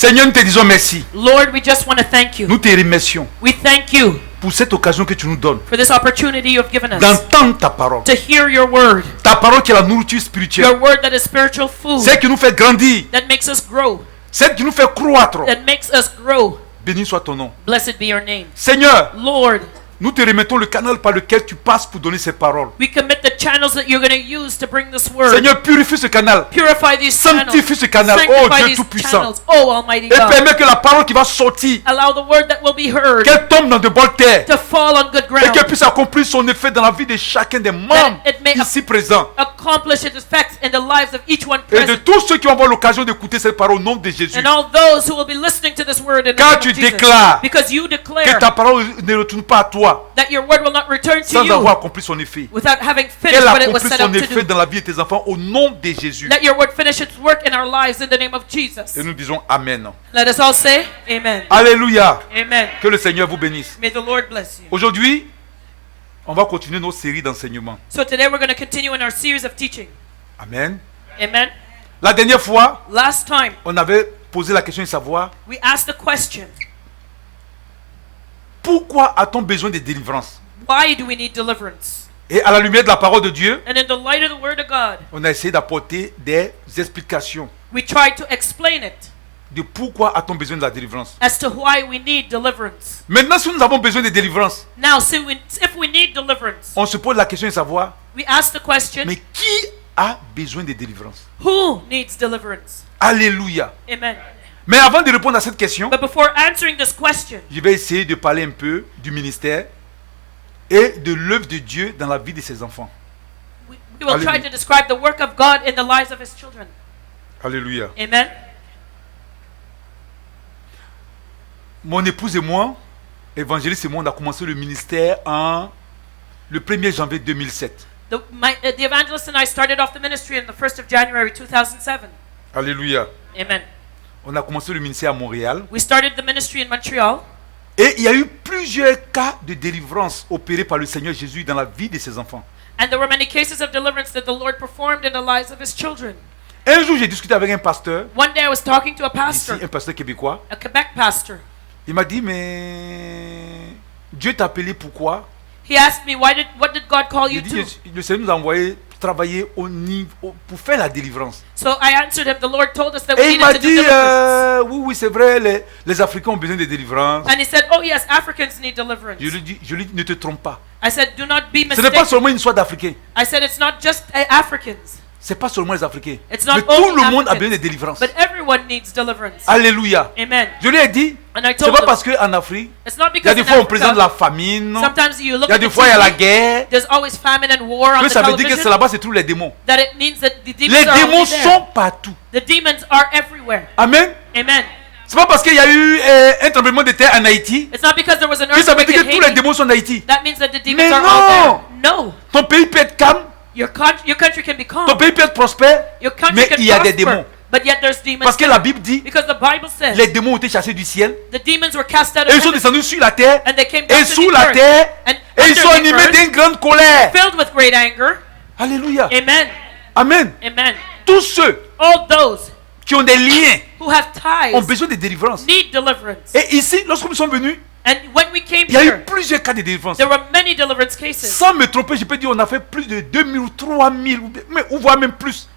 Seigneur, nous te disons merci. Lord, we just want to thank you. Nous te remercions We thank you pour cette occasion que tu nous donnes for this opportunity you've given us d'entendre ta parole. to hear your word. Ta parole qui est la nourriture Your spirituelle. word that is spiritual food, Celle qui nous fait grandir. that makes us grow, Celle qui nous fait croître. that makes us grow. Béni soit ton nom. Blessed be your name. Seigneur, Lord, nous te remettons le canal par lequel tu passes pour donner ces paroles. we commit the channels that you're going to use to bring this word. Seigneur, purifie ce canal. Purify these channels. Sanctifie ce canal. Oh Sanctify Dieu these Tout-Puissant. channels. Oh Almighty Et God. permets que la parole qui va sortir, Allow the word that will be heard qu'elle tombe dans de bonnes terres. to fall on good Et ground. qu'elle puisse accomplir son effet dans la vie de chacun des membres it may ici présents. Accomplish its effects in the lives of each one Et de present. tous ceux qui vont avoir l'occasion d'écouter cette parole au nom de Jésus. And all those who will be listening to this word in the Car name tu of Jesus. déclares Because you Que declare ta parole ne retourne pas à toi that your word will not return to sans you avoir accompli son effet. without having finished Qu'elle what it was accomplisse set son out to effet do. dans la vie de tes enfants au nom de Jésus. Let your word finish its work in our lives in the name of Jesus. Et nous disons Amen. Let us all say amen. Alléluia. Amen. Que le Seigneur vous bénisse. May the Lord bless you. Aujourd'hui, on va continuer nos séries d'enseignement. So today we're going to continue in our series of teaching. Amen. Amen. La dernière fois, Last time on avait posé la question de savoir we asked the question, pourquoi a-t-on besoin de délivrance? why do we need deliverance? Et à la lumière de la parole de Dieu, And in the light of the word of God, on a essayé d'apporter des explications we tried to explain it de pourquoi a-t-on besoin de la délivrance. as to why we need deliverance. Maintenant, si nous avons besoin de délivrance, Now, if we need deliverance, on se pose la question de savoir, we ask the question, mais qui a besoin de délivrance? who needs deliverance? Alléluia. Amen. Mais avant de répondre à cette question, But before answering this question, je vais essayer de parler un peu du ministère et de l'œuvre de Dieu dans la vie de ses enfants. we will try Hallelujah. to describe the work of God in the lives of His children. Alléluia. Amen. Mon épouse et moi, évangéliste et moi, on a commencé le ministère le 1er janvier 2007. The evangelist and I started off the ministry on the 1st of January 2007. Alléluia. Amen. On a commencé le ministère à Montréal. We started the ministry in Montreal, Et il y a eu plusieurs cas de délivrance opérés par le Seigneur Jésus dans la vie de ses enfants. and there were many cases of deliverance that the Lord performed in the lives of His children. Un jour, j'ai discuté avec un pasteur, One day I was talking to a ici, pastor, un pasteur québécois. a Quebec pastor. Il m'a dit, mais Dieu t'a appelé pourquoi? He asked me, what did God call J'ai you dit, to? le Seigneur nous a envoyé travailler pour faire la délivrance. So I answered him, the Lord told us that Et we il m'a needed to do dit, deliverance. oui, c'est vrai, les Africains ont besoin de délivrance. And he said, oh yes, Africans need deliverance. Je lui dis, ne te trompe pas. I said, do not be Ce n'est pas mistaken. seulement une histoire d'Africains. I said, it's not just Africans, Ce n'est pas seulement les Africains. It's not Mais tout only le monde a Africans, besoin de délivrance. but everyone needs deliverance. Alléluia. Amen. Je lui ai dit, And I c'est told pas him, parce qu'en Afrique, it's not il y because a des in fois on présente Africa, la famine, sometimes you il look y a at des the fois il y a la TV, guerre, there's always famine and war on que the ça veut dire que c'est television, là-bas, c'est tous les démons. that it means that the demons Les are only démons there. sont partout. The demons are everywhere. Amen. Amen. C'est pas parce qu'il y a eu un tremblement de terre en Haïti It's not because there was an que ça veut earthquake dire in que tous les Haiti. démons sont en Haïti. That means that the demons Mais are non. all there. No. Ton pays peut être calme, Your country can be calm. ton pays peut être prospère, Your country mais can il y a des prosper. démons. But yet there's demons. Parce que la Bible dit, Because the Bible says les démons ont été chassés du ciel, the demons were cast out et of ils sont heaven descendus sur la terre, and they came down et to sous the la earth. terre, And et ils under sont the animés earth, d'une grande colère. filled with great anger. Alléluia. Amen. Amen. Amen. Tous ceux All those qui ont des liens who have ont ties besoin de délivrance. need deliverance. Et ici, lorsque nous sommes venus, And when we came il y a eu here, plusieurs cas de délivrance. there were many deliverance cases. Sans me tromper, je peux dire on a fait plus de 2000 ou 3000, ou voire même plus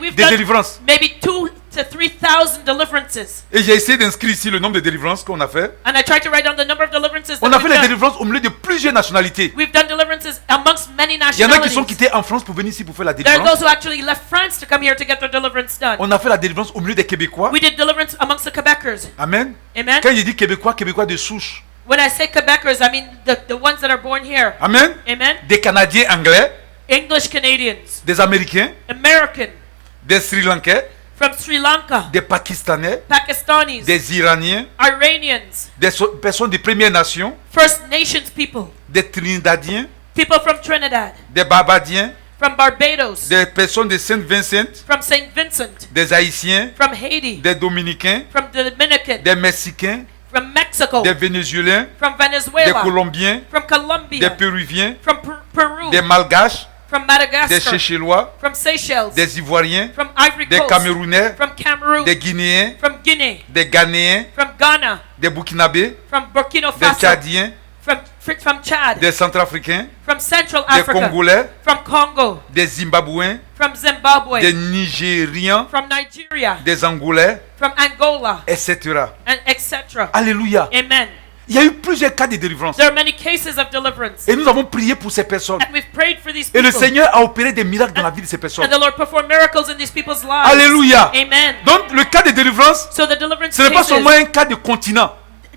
We've de done délivrances. maybe 2,000 to 3,000 deliverances. Et j'ai essayé d'inscrire ici le nombre de délivrances qu'on a fait. And I tried to write down the number of deliverances On that a fait we've les done. délivrances au milieu de plusieurs nationalités. We've done deliverances amongst many Il y en a qui sont nationalities. quittés en France pour venir ici pour faire la There are délivrance. those who actually left France to come here to get their deliverance done. On a fait la délivrance au milieu des Québécois. We did deliverance amongst the Quebecers. Amen. Amen. Quand je dis Québécois, Québécois de souche. When I say Quebecers, I mean the ones that are born here. Amen. Amen. Des Canadiens anglais, English Canadians, des Américains, American, des Sri Lankais, from Sri Lanka, des Pakistanais, Pakistanis, des Iraniens, Iranians, personnes de Première Nation, First Nations people, des Trinidadiens, people from Trinidad, des Barbadiens, from Barbados, des personnes de Saint-Vincent, from St. Vincent, des Haïtiens, from Haiti, des Dominicains, from the Dominican, des Mexicains, from Mexico, des Vénézuéliens, from des Venezuela, Colombiens, from des Colombia, Péruviens, from Peru, des Malgaches, from des Madagascar, Seychellois, from Seychelles, des Ivoiriens, from Ivory des Coast, Camerounais, from Cameroon, des Guinéens, from Guinea, des Ghanéens, from Ghana, des Burkinabés, from Burkina des Faso, Tchadiens, from Chad, des Centrafricains, from Central des Africa, Congolais, from Congo, des Zimbabwéens, from Zimbabwe, des Nigériens, from Nigeria, des Angolais, from Angola, etc. and etc. Alléluia. Amen. Il y a eu plusieurs cas de délivrance. There are many cases of deliverance. Et nous avons prié pour ces personnes. And we've prayed for these Et le people. Seigneur a opéré des miracles dans la vie de ces personnes. And the Lord performed miracles in these people's lives. Alléluia. Amen. Donc le cas de délivrance, So the deliverance ce n'est pas cases seulement un cas de continent.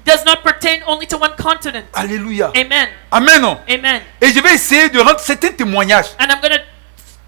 does not pertain only to one continent. Alléluia. Amen. Amen. Non? Amen. Et je vais essayer de rendre certains témoignages And I'm going to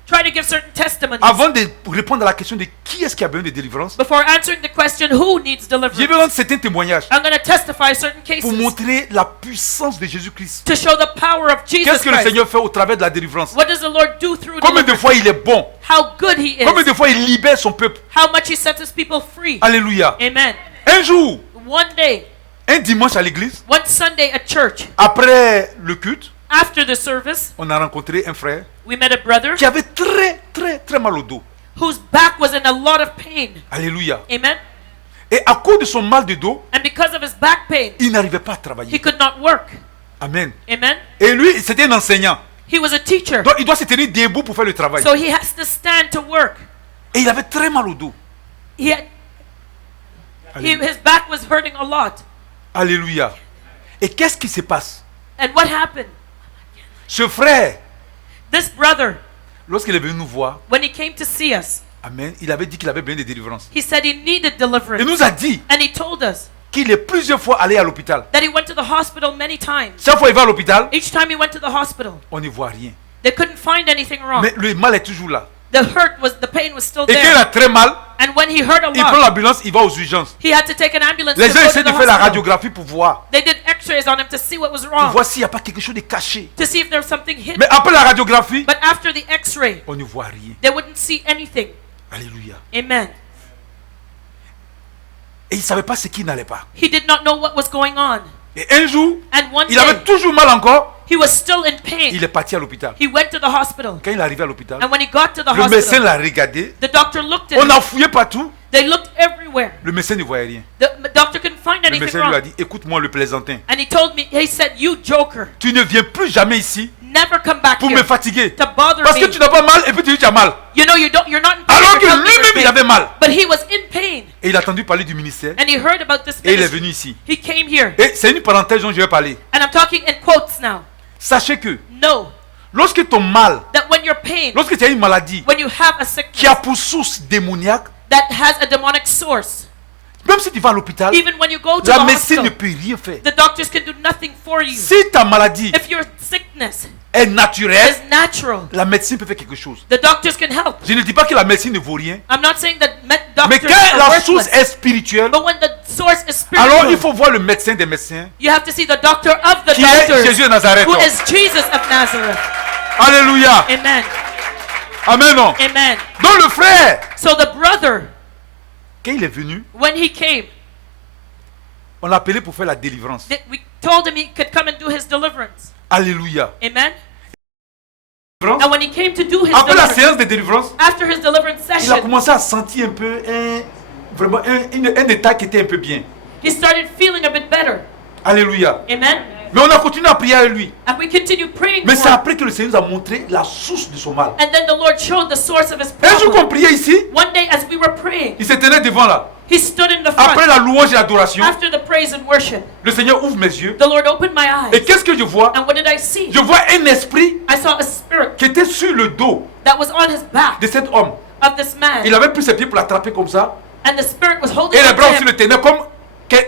try to give certain testimonies avant de répondre à la question de qui est-ce qui a besoin de délivrance. before answering the question who needs Je vais deliverance. rendre certains témoignages I'm going to testify certain pour cases montrer la puissance de Jésus-Christ. to show the power of Jesus Qu'est-ce que le Christ. Seigneur fait au travers de la délivrance? What does the Lord do through Combien de deliverance? fois il est bon? How good He Combien is. de fois il libère son peuple? How much He sets His people free. Alléluia. Amen. Un jour, One day, un dimanche à l'église, one Sunday at church, après le culte, after the service, on a rencontré un frère we met a brother qui avait très mal au dos. whose back was in a lot of pain. Alléluia. Amen. Et à cause de son mal de dos, And because of his back pain, il n'arrivait pas à he travailler. could not work. Amen. Amen. Et lui, c'était un enseignant. He was a teacher, Donc il doit se tenir debout pour faire le travail. so he has to stand to work. Et il avait très mal au dos. He had, Alléluia. his back was hurting a lot. Alléluia. Et qu'est-ce qui se passe? And what happened? Ce frère, This brother, lorsqu'il est venu nous voir, when he came to see us, Amen, il avait dit qu'il avait besoin de délivrance. he said he needed Il deliverance. nous a dit And he told us qu'il est plusieurs fois allé à l'hôpital. that he went to the hospital many times. Chaque fois qu'il va à l'hôpital, Each time he went to the hospital, on ne voit rien. they couldn't find anything wrong. Mais le mal est toujours là. The pain was still Et quand il there. a très mal, And when he hurt a il prend lot, l'ambulance, il va aux urgences. he had to take an ambulance Les to gens go essaient to de the faire la hospital. radiographie pour voir. They did x-rays on him to see what was Pour wrong, voir s'il n'y a pas quelque chose de caché. to see if there was something hidden. Mais après la radiographie, But after the x-ray, on ne voit rien. they wouldn't see anything. Alléluia. Amen. Et il ne savait pas ce qui n'allait pas. He did not know what was going on. Et un jour, And one il avait day, toujours mal encore. he was still in pain. Il est parti à l'hôpital. He went to the hospital. Quand il est arrivé à l'hôpital, And when he got to the le médecin hospital, l'a regardé. the doctor looked at On him. a fouillé partout. They looked everywhere. Le médecin ne voyait rien. The doctor couldn't find Le anything médecin lui a wrong. dit, écoute-moi le plaisantin. And he told me, he said, you joker, Tu ne viens plus jamais ici never come back pour me here fatiguer. to bother Parce que me. tu n'as pas mal et puis tu dis tu as mal. You know, you're not in pain. Alors que you're not in lui-même il pain. avait mal. But he was in pain. Et il a entendu parler du ministère And he heard about this et il est ministry. venu ici. He came here. Et c'est une parenthèse dont je vais parler. And I'm talking in quotes now. Sachez que Know lorsque ton mal, that when you're pain, lorsque tu as une maladie when you have a qui sickness a pour source démoniaque, that has a demonic source, même si tu vas à l'hôpital, even when you go to la the médecine ne hospital, peut rien faire. the doctors can do nothing for you. Si ta maladie If your sickness est naturelle, is natural, la médecine peut faire quelque chose. the doctors can help. Je ne dis pas que la médecine ne vaut rien, I'm not saying that mais doctors quand are la source worthless, est spirituelle, but when the source is alors il spiritual, faut voir le médecin des médecins you have to see the doctor of the qui est doctors, Jésus de Nazareth. who is Jesus of Nazareth. Alléluia. Amen. Amen. Non. Amen. Donc le frère, So the brother, quand il est venu, when he came, on l'a appelé pour faire la délivrance. we told him he could come and do his deliverance. Alléluia. Amen. And when he came to do his Après la deliverance, séance de délivrance, after his deliverance il a session, commencé à sentir un peu vraiment un état qui était un peu bien. he started feeling a bit better. Alléluia. Amen. Mais on a continué à prier avec lui. And we continued praying Mais for c'est him. après que le Seigneur nous a montré la source de son mal. And then the Lord showed the source of his Un jour qu'on problem. priait ici, One day as we were praying, il se tenait devant là. he stood in the Après front. la louange et l'adoration, After the praise and worship, le Seigneur ouvre mes yeux. the Lord opened my Et eyes. qu'est-ce que je vois? And what did I see? Je vois un esprit I saw a spirit qui était sur le dos that was on his back de cet homme. of this man. Il avait pris ses pieds pour l'attraper comme ça. And the spirit was holding Et les on bras to aussi him. le tenaient comme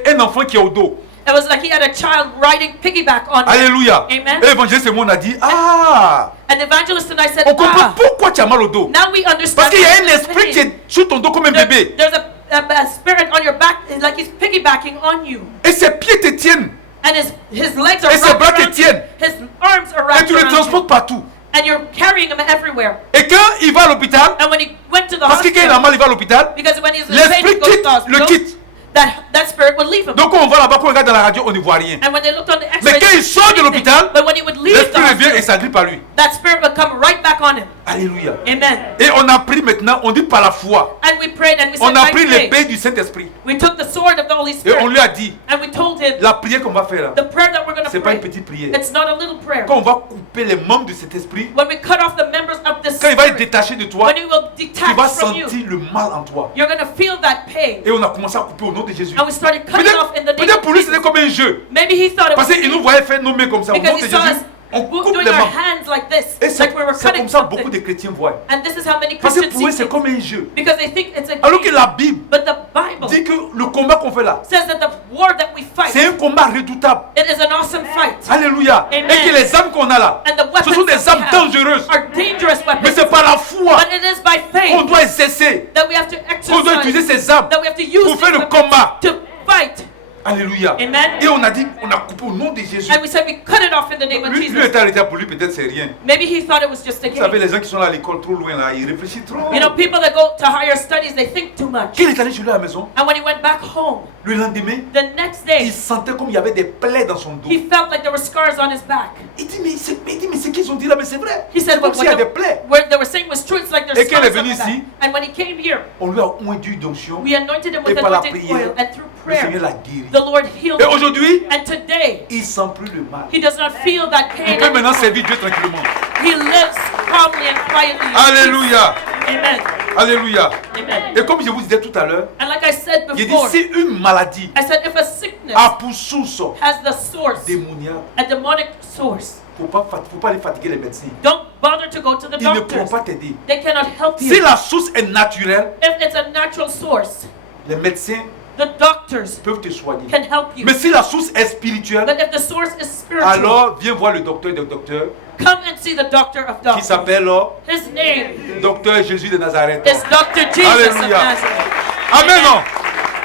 un enfant qui est au dos. It was like he had a child riding piggyback on him. Alléluia. Amen. Et l'évangéliste et moi on a dit, ah, And the evangelist and I said, on comprend ah, pourquoi tu as mal au dos. now we understand. Parce qu'il y a un why he's esprit in qui pain. est sur ton dos comme un bébé. There's a spirit on your back, like he's piggybacking on you. Et ses pieds te tiennent. And his legs are Et ses wrapped bras te around you. tiennent. His arms are Et wrapped tu le around transportes you. partout. And you're carrying him everywhere. Et quand il va à l'hôpital, And when he went to the parce que quand il a hospital, mal, il va à l'hôpital, because when he's in pain, l'esprit he goes to quitte, the hospital, le quitte. that spirit would leave him. Donc quand on va là-bas, quand on regarde dans la radio, on ne voit rien. And when they looked on the Mais x-ray, quand il sort de l'hôpital, but when he would leave the l'esprit revient et hospital, s'agrippe à lui. that spirit would come right back on him. Alléluia. Amen. Et on a pris maintenant, on dit par la foi. And we prayed and we On said, a by pris faith, l'épée du Saint-Esprit. we took the sword of the Holy Et on Spirit lui a dit, and we told him la prière qu'on va faire là, the prayer that we're going c'est to pas une pray. petite prière. It's not a little prayer. Quand on va couper les membres de cet esprit, When we cut off the members of the quand il va être spirit, détaché de toi, when he will tu vas detach from you, sentir le mal en toi. you're going to feel that pain. Et on a commencé à couper au nom de Jésus. And we started cutting off in the name Peut-être of pour lui c'était Jesus. comme un jeu. Maybe he thought it Parce was qu'il nous easy voyait faire nos mains comme ça au nom because de he saw us Jésus. On coupe doing les our membres. hands like this, Et c'est like we were c'est cutting comme ça beaucoup something. de chrétiens voient. And this is how many Parce que Christians pour eux see c'est things. comme un jeu. Because they think it's a Alors que game. la Bible But the Bible dit que le combat qu'on fait là, says that the war that we fight, c'est un combat redoutable. it is an awesome fight. Alléluia. Amen. Et que les armes qu'on a là, And the ce weapons sont des that armes we have dangereuses. are dangerous Mais weapons. c'est par la foi But it is by qu'on faith doit exercer, that we have to qu'on doit utiliser exercise, ces armes that we have to use pour faire these le weapons combat. to fight. Alléluia. Amen. Et on a dit, on a coupé au nom de Jésus. And we said we cut it off in the name of Lui Jesus. était arrêté pour lui, peut-être c'est rien. Maybe he thought it was just a Vous savez, game. les gens qui sont là à l'école trop loin, là, ils réfléchissent trop. You know, people that go to higher studies, they think too much. Quand il est allé chez lui à la maison, And when he went back home, le lendemain, the next il day, sentait comme il y avait des plaies dans son dos. he felt like there were scars on his back. Il dit, mais c'est qu'ils ont dit là, mais c'est vrai. He said C'est comme what s'il y a des plaies. what they were saying was true. It's like there's Et quand il est scars on venu his back. ici, And when he came here, On lui a oint d'onction. we anointed him Et with par la anointing prière, oil, and through le Seigneur prayer, l'a guéri. the Lord healed Et him. aujourd'hui, And today, il sent plus le mal. he does not feel that Il pain peut maintenant anymore. servir Dieu tranquillement. He lives calmly and quietly. Alléluia. Amen. Alléluia. Amen. Et comme je vous disais tout à l'heure, And like I said il dit before, si une maladie I said if a sickness a pour source has the source, démoniaque, a demonic source, faut pas aller fatiguer les médecins. don't bother to go to the Ils ne pourront doctors. pas t'aider. They cannot help Si you. la source est naturelle, If it's a natural source, les médecins the doctors peuvent te soigner. can help you. Mais si la source est spirituelle, But if the source is spiritual, alors viens voir le docteur des docteurs come and see the doctor of qui doctors. s'appelle His name Docteur Jésus de Nazareth. is Dr. Jesus of Alléluia. Nazareth. Amen. Non?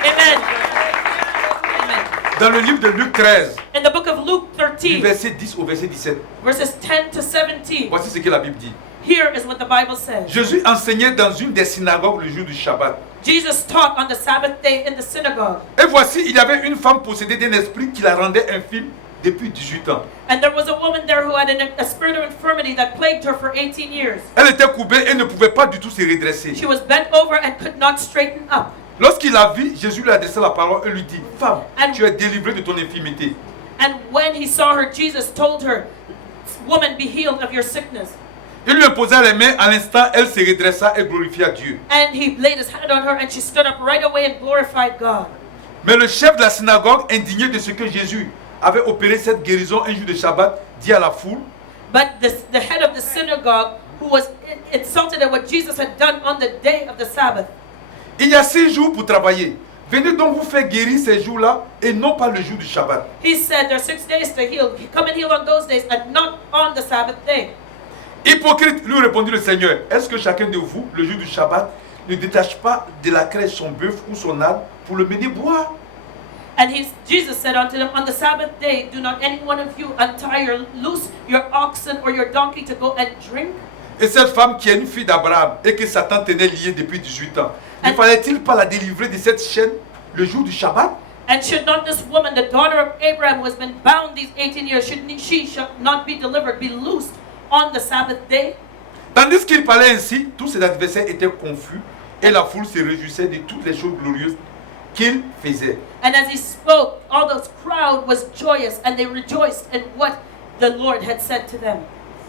Amen. Amen. Dans le livre de Luc 13, In the book of Luke du 13, verset 10 au verset 17, verses 10 to 17, voici ce que la Bible dit. here is what the Bible says. Jésus enseignait dans une des synagogues le jour du Shabbat. Jesus taught on the Sabbath day in the synagogue. Et voici, il y avait une femme possédée d'un esprit qui la rendait infime depuis 18 ans. And there was a woman there who had a spirit of infirmity that plagued her for 18 years. Elle était courbée et ne pouvait pas du tout se redresser. She was bent over and could not straighten up. Lorsqu'il la vit, Jésus lui a adressé la parole et lui dit, femme, And- tu es délivrée de ton infirmité. And when he saw her, Jesus told her, woman, be healed of your sickness. Il lui imposa les mains, à l'instant, elle se redressa et glorifia Dieu. And he laid his hand on her and she stood up right away and glorified God. Mais le chef de la synagogue, indigné de ce que Jésus avait opéré cette guérison un jour de Shabbat, dit à la foule, But the head of the synagogue, who was insulted at what Jesus had done on the day of the Sabbath, il y a 6 jours pour travailler. Venez donc vous faire guérir ces jours-là et non pas le jour du Shabbat. he said, there are 6 days to heal. Come and heal on those days and not on the Sabbath day. Hypocrite, lui répondit le Seigneur, est-ce que chacun de vous, le jour du Shabbat, ne détache pas de la crèche son bœuf ou son âne pour le mener boire? And Jesus said unto them, on the Sabbath day, do not any one of you untie loose your oxen or your donkey to go and drink? Et cette femme qui est une fille d'Abraham et que Satan tenait liée depuis 18 ans, ne fallait-il pas la délivrer de cette chaîne le jour du Shabbat? And should not this woman, the daughter of Abraham, who has been bound these 18 years, she not be delivered, be loosed on the Sabbath day? Tandis qu'il parlait ainsi, tous ses adversaires étaient confus et la foule se réjouissait de toutes les choses glorieuses qu'il faisait. And as he spoke, all the crowd was joyous, and they rejoiced in what the Lord had said to them.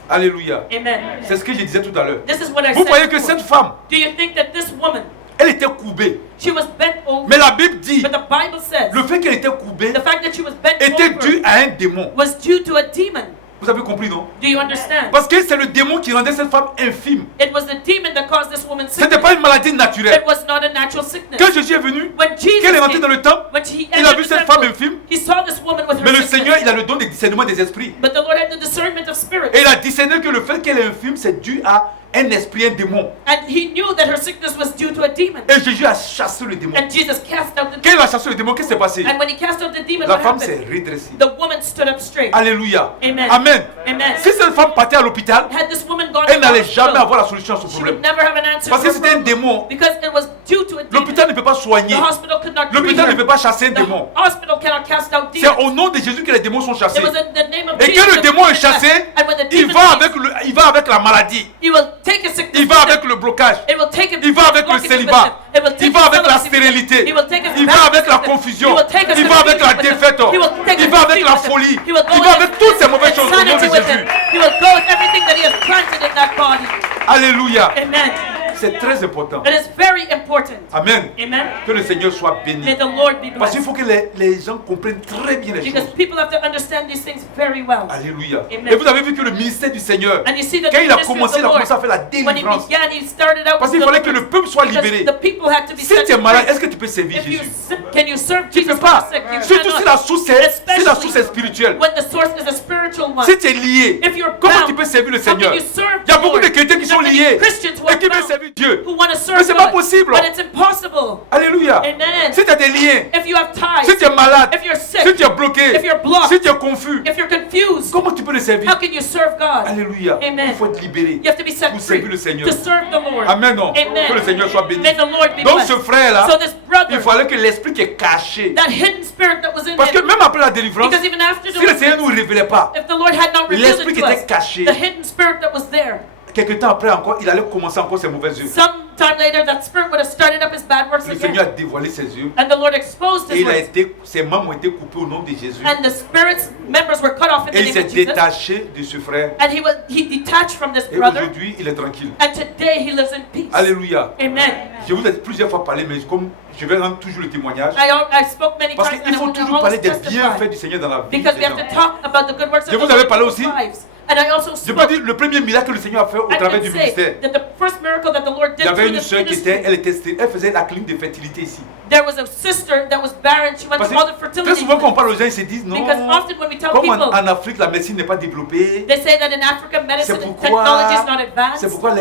Alléluia. Amen. C'est ce que je disais tout à l'heure. This is what I Vous voyez said que before. cette femme, Do you think that this woman, elle était courbée. she was bent over, Mais la Bible dit, but the Bible says le fait qu'elle était courbée the fact that she was bent était dû over à un démon. was due to a demon. Vous avez compris, non? Do you understand? Parce que c'est le démon qui rendait cette femme infime. It was the demon that caused this woman Ce n'était sickness. pas une maladie naturelle. It was not a natural sickness. Quand Jésus est venu, When Jesus qu'elle est rentrée came, dans le temple, when he il a entered vu the cette femme temple, infime, he saw this woman with her mais le sickness. Seigneur, il a le don de discernement des esprits. But the Lord had the discernment of spirits. Et il a discerné que le fait qu'elle est infime, c'est dû à un esprit, un démon. And he knew that her sickness was due to a demon. Et Jésus a chassé le démon. And Jesus cast out the Quand il demon. a chassé le démon, qu'est-ce qui s'est passé? And when he cast out the demon, La what femme s'est happened? redressée. The woman stood up straight. Alléluia. Amen. Amen. Amen. Si cette femme partait à l'hôpital, Had this woman gone elle to n'allait the jamais hospital, avoir la solution à ce she problème. would never have an answer Parce to que her c'était un problem. démon. Because it was due to a demon. L'hôpital ne peut pas soigner. The hospital could not treat L'hôpital ne her. peut pas chasser un démon. The hospital cannot cast out C'est demons. au nom de Jésus que les démons sont chassés. It was in the name of Et Jesus quand le that démon we est chassé, and when the il demon va leaves, il va avec la maladie. he will take a sickness Il va with avec him. le blocage. It will take him Il va avec le walking with célibat. him. It will take Il va his avec la celibacy with him. stérilité. He will take his Il va avec la baptism with him. confusion. He will take his Il va avec la confusion with him. défaite. He will take Il his va avec defeat la with him. folie. He will go Il with va his avec toutes ces mauvaises choses au nom de insanity with Jésus. him. He will go with everything that he has planted in that body. Alléluia. Amen. C'est très important. It is very important. Amen. Amen. Que le Seigneur soit béni. May the Lord be Parce qu'il blessed. faut que les gens comprennent très bien les Because choses. people have to understand these things very well. Alléluia. Amen. Et vous avez vu que le ministère du Seigneur, And you see that quand the il a ministry of commencé, the il a Lord, commencé à faire la when he délivrance. began, he started out Parce with qu'il fallait que le deliverance. peuple soit Because libéré. the people had to be Si set tu es free. malade, est-ce que tu peux servir If you Jésus? can you serve Tu ne Jesus peux pas. when you're sick? You Surtout si cannot. la source est, si la source est Especially spirituelle. when the source is a spiritual one. Si tu es lié, If you're comment bound, tu peux servir le how Seigneur? can you serve Il y a the beaucoup de Lord? chrétiens qui There sont are many liés Christians who et are qui veulent bound, servir Dieu. who want to Mais serve c'est pas God, possible. but it's impossible. Alléluia. Amen. Si tu as des liens, If you have ties, si tu es malade, if you're sick, si tu es bloqué, if you're blocked, si tu es confus, if you're confused, comment tu peux le servir? how can you serve God? Alléluia. Amen. Il faut être libéré You have to be set pour free servir le Seigneur. to serve the Lord. Amen. Non. Amen. Que le Seigneur soit béni. May the Lord be Donc blessed. ce frère-là, So this il brother, fallait que l'esprit qui est caché. that hidden spirit that was in Parce que him, même après la délivrance, because even after si le Seigneur the ne nous révélait pas, if the Lord had not revealed l'esprit it qui to était us, caché, the hidden spirit that was there, quelque temps après encore, il allait commencer encore ses mauvaises œuvres. sometime later that spirit would have started up his bad works Le Seigneur a again. dévoilé ses œuvres And the Lord exposed et his works. ses membres ont été coupés au nom de Jésus. And the spirit's members were cut off in Et the il name s'est of Jesus. détaché de ce frère. And he detached from this Et brother. aujourd'hui, il est tranquille. And today he lives in peace. Alléluia. Amen. Je vous ai plusieurs fois parlé, mais comme je vais rendre toujours le témoignage, I spoke many parce times qu'il and I faut want to toujours parler always des testify. bienfaits du Seigneur dans la vie Because des we have gens. to talk about the good works of Je the vous Lord avais in parlé people's aussi. lives. And I also Je peux spoke. dire le premier miracle que le Seigneur a fait au I travers can du say ministère. that the first miracle that the Lord Il did y avait through une this sœur qui ministry, elle faisait la clinique de fertilité ici. there was a sister that was barren. She went Parce to all the que très fertility souvent quand on clinics. parle aux gens, ils se disent non. Because often when we tell Comme people, en Afrique, la médecine n'est pas développée. they say that in Africa medicine C'est and pourquoi, technology is not advanced. c'est pourquoi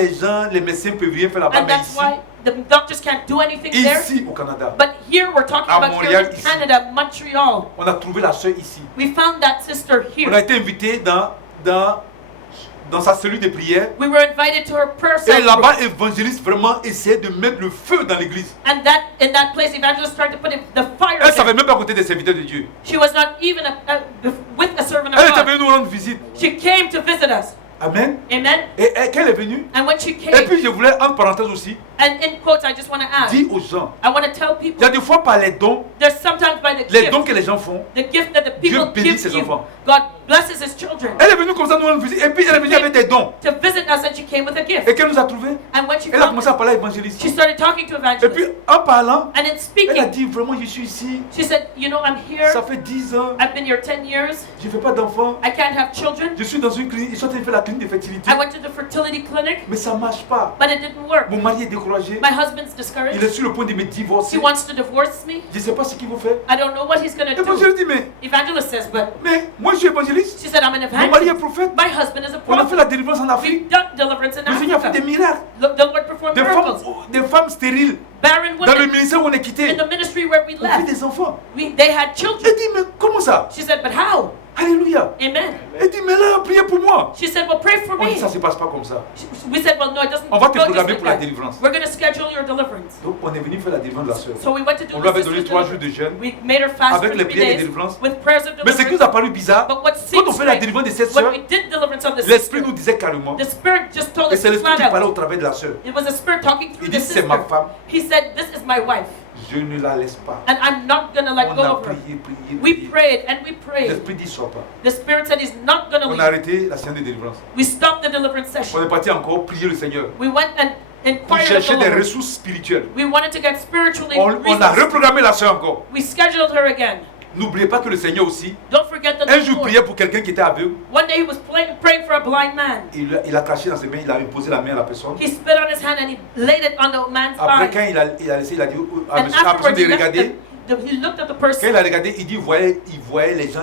les médecins peuvent rien faire là-bas, And mais that's ici, why the doctors can't do anything there. ici au Canada, But here we're talking À about here Montréal, in ici. Canada, Montreal. on a trouvé la sœur ici. We found that sister On a here. été invité dans sa cellule de prière. We were invited to her prayer Et cell là-bas, group. évangéliste vraiment essayait de mettre le feu dans l'église. And that in that place, evangelist started to put the fire. Elle ne savait there. même pas côté des serviteurs de Dieu. She was not even with a servant Elle of était God. venue nous rendre visite. She came to visit us. Amen. Amen. Et quand elle est venue, And when she et came, puis je voulais, entre parenthèses aussi, and in quotes, I just want to add, dire aux gens, I want to tell il y people, a des fois par les dons, there's sometimes by the les gift, dons que les gens font, the gift that the people Dieu bénit give ses you, enfants. God blesses His children. Elle est venue comme ça nous rendre visite. Et puis elle est venue avec des dons. To visit us, and she came with a gift. Et qu'elle nous a trouvés, And when she elle a found commencé à us, parler à l'évangéliste. she started talking to Et evangelists. puis en parlant, And in elle a speaking, dit vraiment je suis ici, she said, you know, I'm here. ça fait 10 ans, I've been here 10 years. je ne fais pas d'enfants, I can't have children. je suis dans une clinique, ils sont en train de faire la clinique de fertilité, I went to the fertility clinic, mais ça ne marche pas. but it didn't work. Mon mari est découragé, My husband's il est discouraged. sur le point de me divorcer, He wants to divorce me. je ne sais pas ce qu'il vous fait. I don't know what he's going to do. L'évangéliste dit Evangelist says, but mais moi je suis évangéliste, she said, I'm an mon mari est evangelist. prophète, My husband is a on a fait prophet. la délivrance en Afrique, We've done deliverance in le Seigneur a fait des Africa. miracles, The Lord performed miracles. des femmes stériles, Barren dans le women ministère où on est in quitté, the ministry where we on fait left, des enfants. they had Elle children. dit mais comment ça? She said, but how? Alléluia. Amen. Elle dit mais là, priez pour moi. She said, well, pray for On dit me. ça ne se passe pas comme ça. We said, well, no, it doesn't On va te go just programmer like pour la that. délivrance. We're going to schedule your deliverance. Donc on est venu faire la délivrance de la sœur. So we went to do On lui avait the donné sister's 3 jours de deliverance. jeûne. We made her fast Avec for les 3 prières de days délivrance. with prayers of Mais ce qui nous deliverance. a paru bizarre, But what quand on seems fait la strange, délivrance de cette when sœur, we did deliverance of the l'esprit sister, nous disait carrément, the spirit just told et us c'est l'esprit flat qui parlait out. au travers de la sœur. It was a spirit talking through Il the dit c'est sister. ma femme, He said, this is my wife, je ne la laisse pas. and I'm not going to let On go a of her. prié, We prié. prayed and we prayed. L'esprit dit sors pas. The spirit said he's not going to On a leave. arrêté la séance de délivrance. We stopped the deliverance On session. est parti encore prier le Seigneur We went and pour inquired of chercher the des Lord. ressources spirituelles. We wanted to get spiritually On a resourced. reprogrammé la sœur encore. We scheduled her again. N'oubliez pas que le Seigneur aussi, Don't forget that un the jour Lord, priait pour quelqu'un qui était aveugle. one day he was praying for a blind man. Il a craché dans ses mains, il a imposé la main à la personne. He spit on his hand and he laid it on the man's Après, eye. quand il a laissé, il a dit à And la personne afterwards, de he, regarder. he looked at the Quand person, il a regardé, il dit il voyait les gens,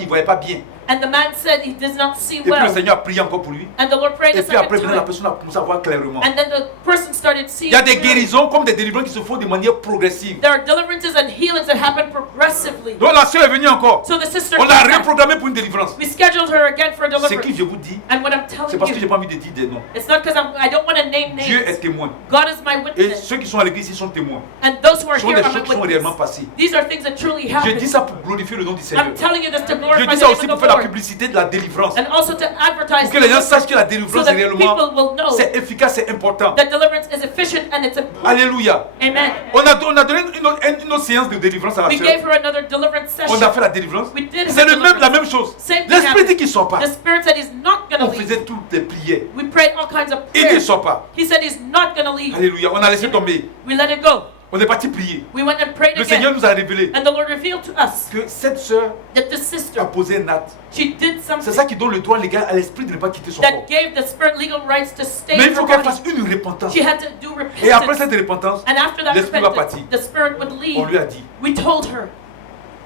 il voyait pas bien. and the man said he does not see Et puis le well. Seigneur a prié encore pour lui. And the Lord prayed Et a puis après, second maintenant, la time. personne a commencé à voir clairement. And then the person started see Il y a des it clearly. guérisons comme des délivrances qui se font de manière progressive. There are deliverances and healings that happen progressively. Donc la sœur est venue encore. So the sister On came l'a back. reprogrammé pour une délivrance. We scheduled her again for a Ce que deliverance. je vous dis, And what I'm c'est telling parce que je n'ai you, pas envie de dire des noms. it's not because I don't want to name Dieu est names. témoin. God is my Et witness. ceux qui sont à l'église, ils sont témoins. And those who are Ce sont here des are choses qui sont my réellement witness. passées. These are things that truly Je happen. dis ça pour glorifier le nom du Seigneur. I'm telling you this to Je glorify dis the ça name aussi of pour the faire la Lord. publicité de la délivrance. And also to advertise Pour que les gens deliverance sachent que la so délivrance that réellement, people will know c'est efficace, c'est important. that deliverance is efficient and it's important. Alléluia. Amen. On a donné une autre séance de délivrance à la We sœur. gave her another deliverance On a session. fait la délivrance. We did C'est her la deliverance. même chose. Same thing L'esprit dit happened. qu'il ne sort pas. The Spirit said he's not going On to leave. faisait toutes les prières. We prayed all kinds of Il ne prayers. sort pas. He said he's not going to leave. Alléluia. On a laissé tomber. We let it go. On est parti prier. We went and prayed Le Seigneur again. nous a révélé And the Lord revealed to us que cette sœur that the a sister, posé un acte. she did C'est something ça qui donne le droit légal à l'esprit de ne pas quitter son corps. that gave the Spirit legal rights to stay Mais in il her faut qu'elle body. fasse une repentance. She had to do Et après repentance. cette repentance, And after that l'esprit va repentance, partir. the Spirit would on leave. lui a dit. We told her.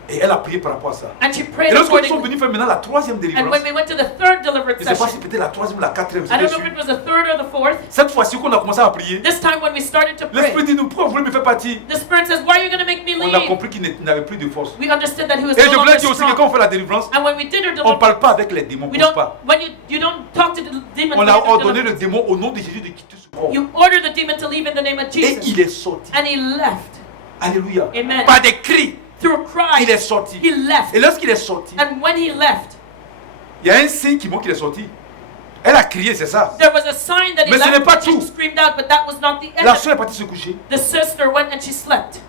Et elle a prié par rapport à ça. And she Et prayed lorsque nous sommes accordingly. venus faire maintenant la troisième And délivrance, when we went to the third deliverance je ne sais pas si session, peut-être la troisième ou la quatrième, I c'était don't know sûr. if it was the third or the fourth. Cette fois-ci qu'on a commencé à prier, This time when we started to pray, l'esprit dit nous, pourquoi vous voulez me faire partir? the Spirit says, why are you going to make me On a leave? compris qu'il n'avait plus de force. We understood that he was Et no je voulais longer dire aussi que quand strong. on fait la délivrance, And when we did our on ne deliverance, parle pas avec les démons, we on ne don't, pas. when you don't talk to the demon, On when a you do ordonné deliverance. le démon au nom de Jésus de quitter ce corps. You order the demon to leave in the name of Et Jesus. il est sorti. And he left. Alléluia. Amen. Par des cris, Through il est cries, sorti. he left. Et lorsqu'il est sorti, And when he left, il y a un signe qui montre qu'il est sorti. Elle a crié, c'est ça. there was a sign that he Mais ce n'est left pas and she tout. screamed out, but that was not the end La of it. soeur est partie se coucher. The sister went and she slept.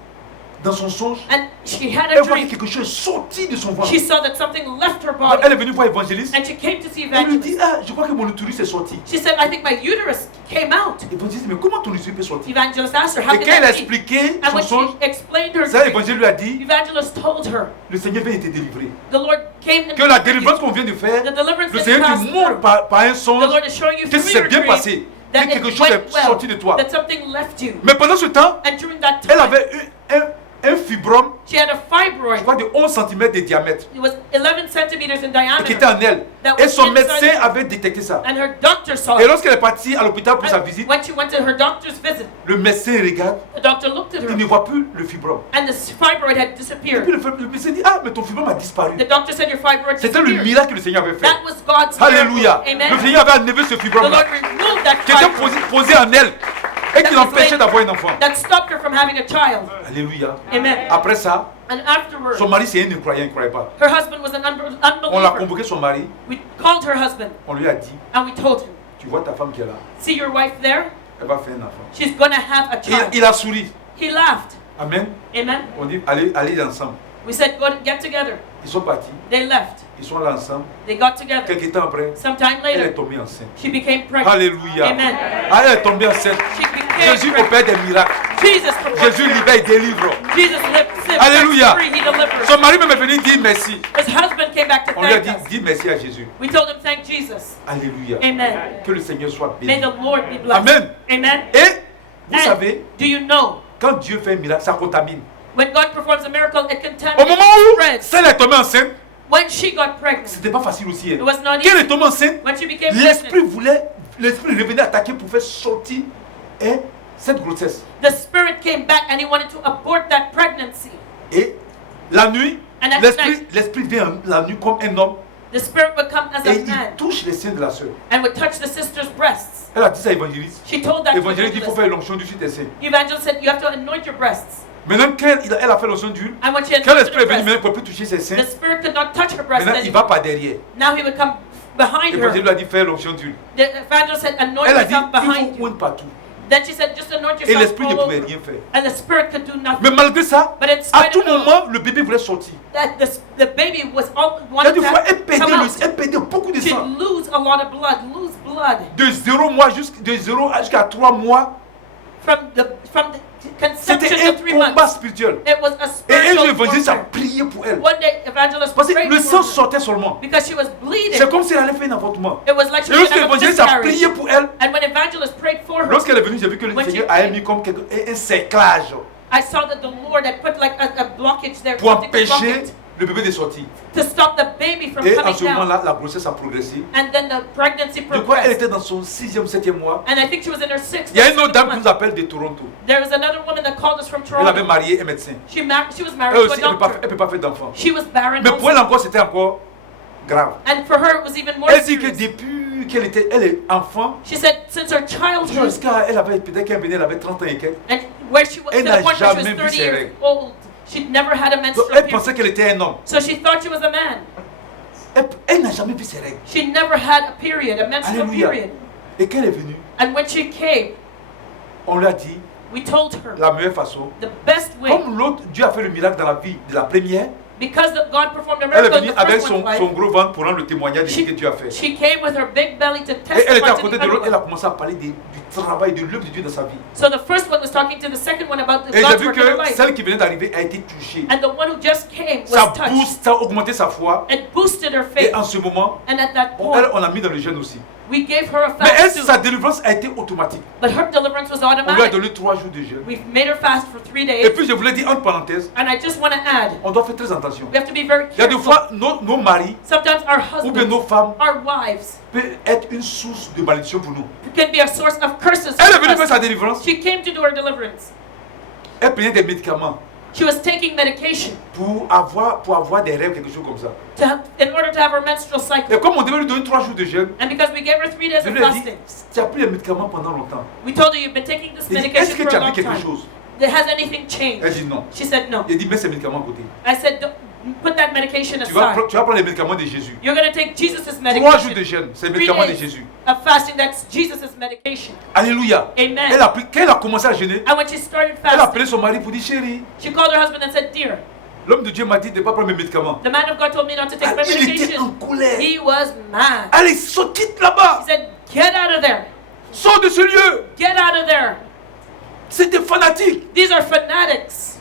Dans son songe, And she had elle a voit que dream. quelque chose est sorti de son ventre. She saw that something left her Donc, body. elle est venue voir l'évangéliste. And she came to see Elle lui dit, evangelist. ah, je crois que mon utérus est sorti. She said, I think my uterus came out. L'évangéliste dit, mais comment ton utérus peut sortir? Evangelist asked her, how Et can quand elle a that be? expliqué And son when songe, she explained her ça, dream, l'évangile lui a dit, evangelist told her, le Seigneur vient de te délivrer. the Lord came and Que la delivered you. délivrance qu'on vient de faire, The deliverance le that Seigneur passed te montre through. par un The songe Lord is showing you que through c'est your bien dream passé, that que quelque it chose went est sorti de well, toi. that something left you. Mais pendant ce temps, And during that elle time, avait un fibrome, she had a je fibroid. crois, de 11 cm de diamètre, It was 11 centimeters in qui était diameter. en elle. That Et was son inside médecin her. avait détecté ça. And her doctor saw Et it. lorsqu'elle est partie à l'hôpital pour sa And visite, when she went to her doctor's visit, le médecin regarde, the doctor looked at il ne her, voit plus le fibrome. and the fibroid had Et puis disappeared. le médecin dit, ah, mais ton fibrome a disparu. The doctor said your fibroid C'était le disappeared. miracle que le Seigneur avait fait. That was God's Alléluia. miracle. Le Amen. Seigneur avait enlevé ce The fibrome Lord removed that qui était fibroid posé en elle et qui l'empêchait d'avoir un enfant. that stopped her from having a child. Alléluia. Amen. Après ça, And afterwards, son mari, c'est un incroyant, il ne croyait pas. her husband was an On l'a unbeliever. convoqué, son mari, We called her husband on lui a dit, and we told him, tu vois ta femme qui est là, see your wife there? elle va faire un enfant. She's gonna have a Et child. il a souri. He laughed. Amen. Amen. On dit, allez ensemble. We said, go get together. Ils sont partis, They left. ils sont là ensemble. They got together. Quelques temps après, Some time elle est later, tombée enceinte. she became pregnant. Alléluia. Amen. Ah, elle est tombée enceinte. She became Jésus pregnant. opère des miracles. Jesus performed Jésus libère et délivre. Jesus lived, Alléluia. free, he delivered. Son mari même est venu dire merci. His husband came back to On lui a thank dit, us. dis merci à Jésus. We told him, thank Jesus. Alléluia. Amen. Que le Seigneur soit May béni. the Lord be blessed. Amen. Amen. Et vous And savez, do you know, quand Dieu fait un miracle, ça contamine. when God performs a miracle, it Au contaminates, moment où spreads. celle est tombée enceinte, When she got pregnant, c'était pas facile aussi. it was not Quand elle est easy. tombée enceinte, When she became l'esprit pregnant, voulait, l'esprit revenait attaquer pour faire sortir cette grossesse. the spirit came back and he wanted to abort that pregnancy. Et la nuit, And at l'esprit vient la nuit comme un homme The spirit would come as et a il man touche les seins de la sœur. and would touch the sister's breasts. Elle a dit ça à l'évangéliste. She told that to L'évangéliste dit qu'il faut evangelist. faire l'onction dessus tes seins. Evangelist said, you have to anoint your breasts. Maintenant, quand elle a fait l'onction d'huile, And when she quand anointed l'esprit est her venu, maintenant, breasts, il ne peut plus toucher ses seins. the spirit could not touch her breasts Maintenant, il va anymore. par derrière. Now he would come behind L'évangéliste her. lui a dit faire l'onction d'huile. The evangelist said, anoint Elle a dit, yourself il behind faut you. oindre partout. Then she said, just anoint Et yourself l'esprit ne all pouvait over. rien faire. And the spirit could do Mais nothing. malgré ça, But in à spite tout of it all, moment, le bébé voulait sortir. that the baby was all Il y a wanted des fois, elle to come out. perdait beaucoup de She'd sang. lose a lot of blood, lose blood De 0 mois de 0 jusqu'à 3 mois. from the C'était conception un to 3 combat months. spirituel. It was a Et un jour, spiritual l'évangéliste a warfare. prié pour elle. One day, evangelist Parce que prayed le sang for her sortait seulement. because she was bleeding. C'est comme si elle allait faire un avortement. It was like she Et was lorsque going to have a l'évangéliste a miscarriage. prié pour elle, And when evangelist prayed for her, lorsqu'elle est venue, j'ai vu que le When she Seigneur a prayed- mis comme un cerclage I saw that the Lord had put like a blockage there pour something to block empêcher it, le bébé de sortir. to stop the baby from Et en coming ce down. moment-là, la grossesse a progressé. And then the pregnancy Je crois qu'elle progressed. était dans son 6e, 7e mois. And I think she was in her 6th Il y a or une autre 7th dame qui month. nous appelle de Toronto. There was another woman that called us from Elle avait Toronto. marié un médecin. She was Elle married to aussi, a elle ne doctor. peut pas faire d'enfant. She was barren Mais pour elle also. encore, c'était encore grave. And for her, it was even more Elle dit que serious. depuis elle est enfant, She said since her childhood, jusqu'à elle avait peut-être qu'elle venait, elle avait 30 ans et quelques. and where she was to Elle the n'a point where she was jamais vu 30 ses years règles. old, she'd never had a Donc menstrual elle period. pensait qu'elle était un homme. So she thought she was a man. Elle n'a jamais vu ses règles. She never had a period, a menstrual Alléluia. period. Et quand elle est venue, And when she came, on lui a dit we told her la meilleure façon. the best way, Comme l'autre, Dieu a fait le miracle dans la vie de la première, because God performed a elle est miracle venue in the avec first son one's son life. gros ventre pour rendre le témoignage de ce que Dieu a fait. She came with her big belly to Et elle était testify à to côté the de l'autre, other elle a one. commencé à parler du travail, de l'œuvre de Dieu dans sa vie. So the first one was talking to the second one about Et j'ai God's vu work in her que life. celle qui venait d'arriver a été touchée. And the one who just came Ça was touched. booste, ça a augmenté sa foi. It boosted her Et faith. en ce moment, And at that on point, l'a mis dans le jeûne aussi. we gave her a Mais elle, fast sa too. délivrance a été automatique. But her deliverance was On lui a automatic. donné 3 jours de jeûne. We've made her fast for 3 Et days. puis je voulais dire entre parenthèses, And I just want to add, on doit faire très attention. we have to be very Il y a des careful. fois, nos maris Sometimes our ou bien husbands, nos femmes our wives, peuvent être une source de malédiction pour nous. can be a source of curses. Elle est for venue us. faire sa délivrance. She came to do her deliverance. Elle prenait des médicaments She was taking medication pour avoir des rêves, quelque chose comme ça. in order to have her menstrual Et cycle. comme on devait lui donner 3 jours de jeûne, And because we gave her 3 days je of lui ai dit, fasting, tu as pris les médicaments pendant longtemps. we told her you've been taking this Il dit, est-ce medication que for tu a as vu long quelque time. chose? Has anything Elle changed? dit non. She said no. Il dit, mets ces médicaments à côté. I said, "Don't- put that medication Tu vas, aside. tu vas prendre les médicaments de Jésus. You're going to take Jesus' 3 jours de medication. jeûne, c'est les 3 médicaments de days Jésus. of fasting, that's Jesus' medication. Alléluia. Amen. Quand elle a commencé à jeûner, And when she started elle a fasting, appelé son mari pour dire, chérie, she called her husband and said, Dear, l'homme de Dieu m'a dit de ne pas prendre mes médicaments. the man of God told me not to take my Il était en medication. colère. He was mad. Allez, quitte là-bas. He said, Get out of there. Sors de ce lieu. Get out of there. C'est des fanatiques. These are fanatics.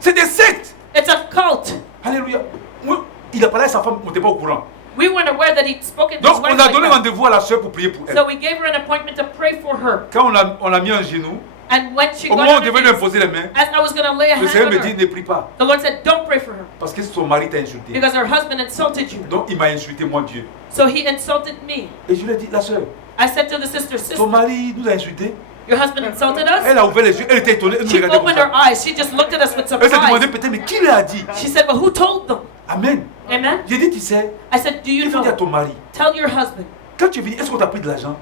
C'est des sectes. It's a cult. Alléluia. Moi, il a parlé à sa femme, on n'était pas au courant. We weren't aware that he'd spoken to his Donc, wife on a like donné that. rendez-vous à la soeur pour prier pour elle. So we gave her an appointment to pray for her. Quand on l'a mis en genou, And when she au got moment où on on her devait lui knees, imposer les mains, as I was going to lay a le hand Seigneur on me dit, her, ne prie pas. the Lord said, Don't pray for her. Parce que son mari t'a insulté. Because her husband insulted you. Donc, il m'a insulté, moi, Dieu. So he insulted me. Et je lui ai dit, la soeur, I said to the sister, ton mari nous a insultés. Your husband insulted us? Elle a ouvert les yeux, elle était étonnée, elle nous She regardait comme opened her ça. eyes. She just looked at us with Elle s'est demandé surprise. peut-être, mais qui lui a dit? She said, Well, who told them? Amen. Amen. J'ai dit, tu sais, I said, Do you il faut dire à know? ton mari, Tell your husband. quand tu es venu, est-ce qu'on t'a pris de l'argent?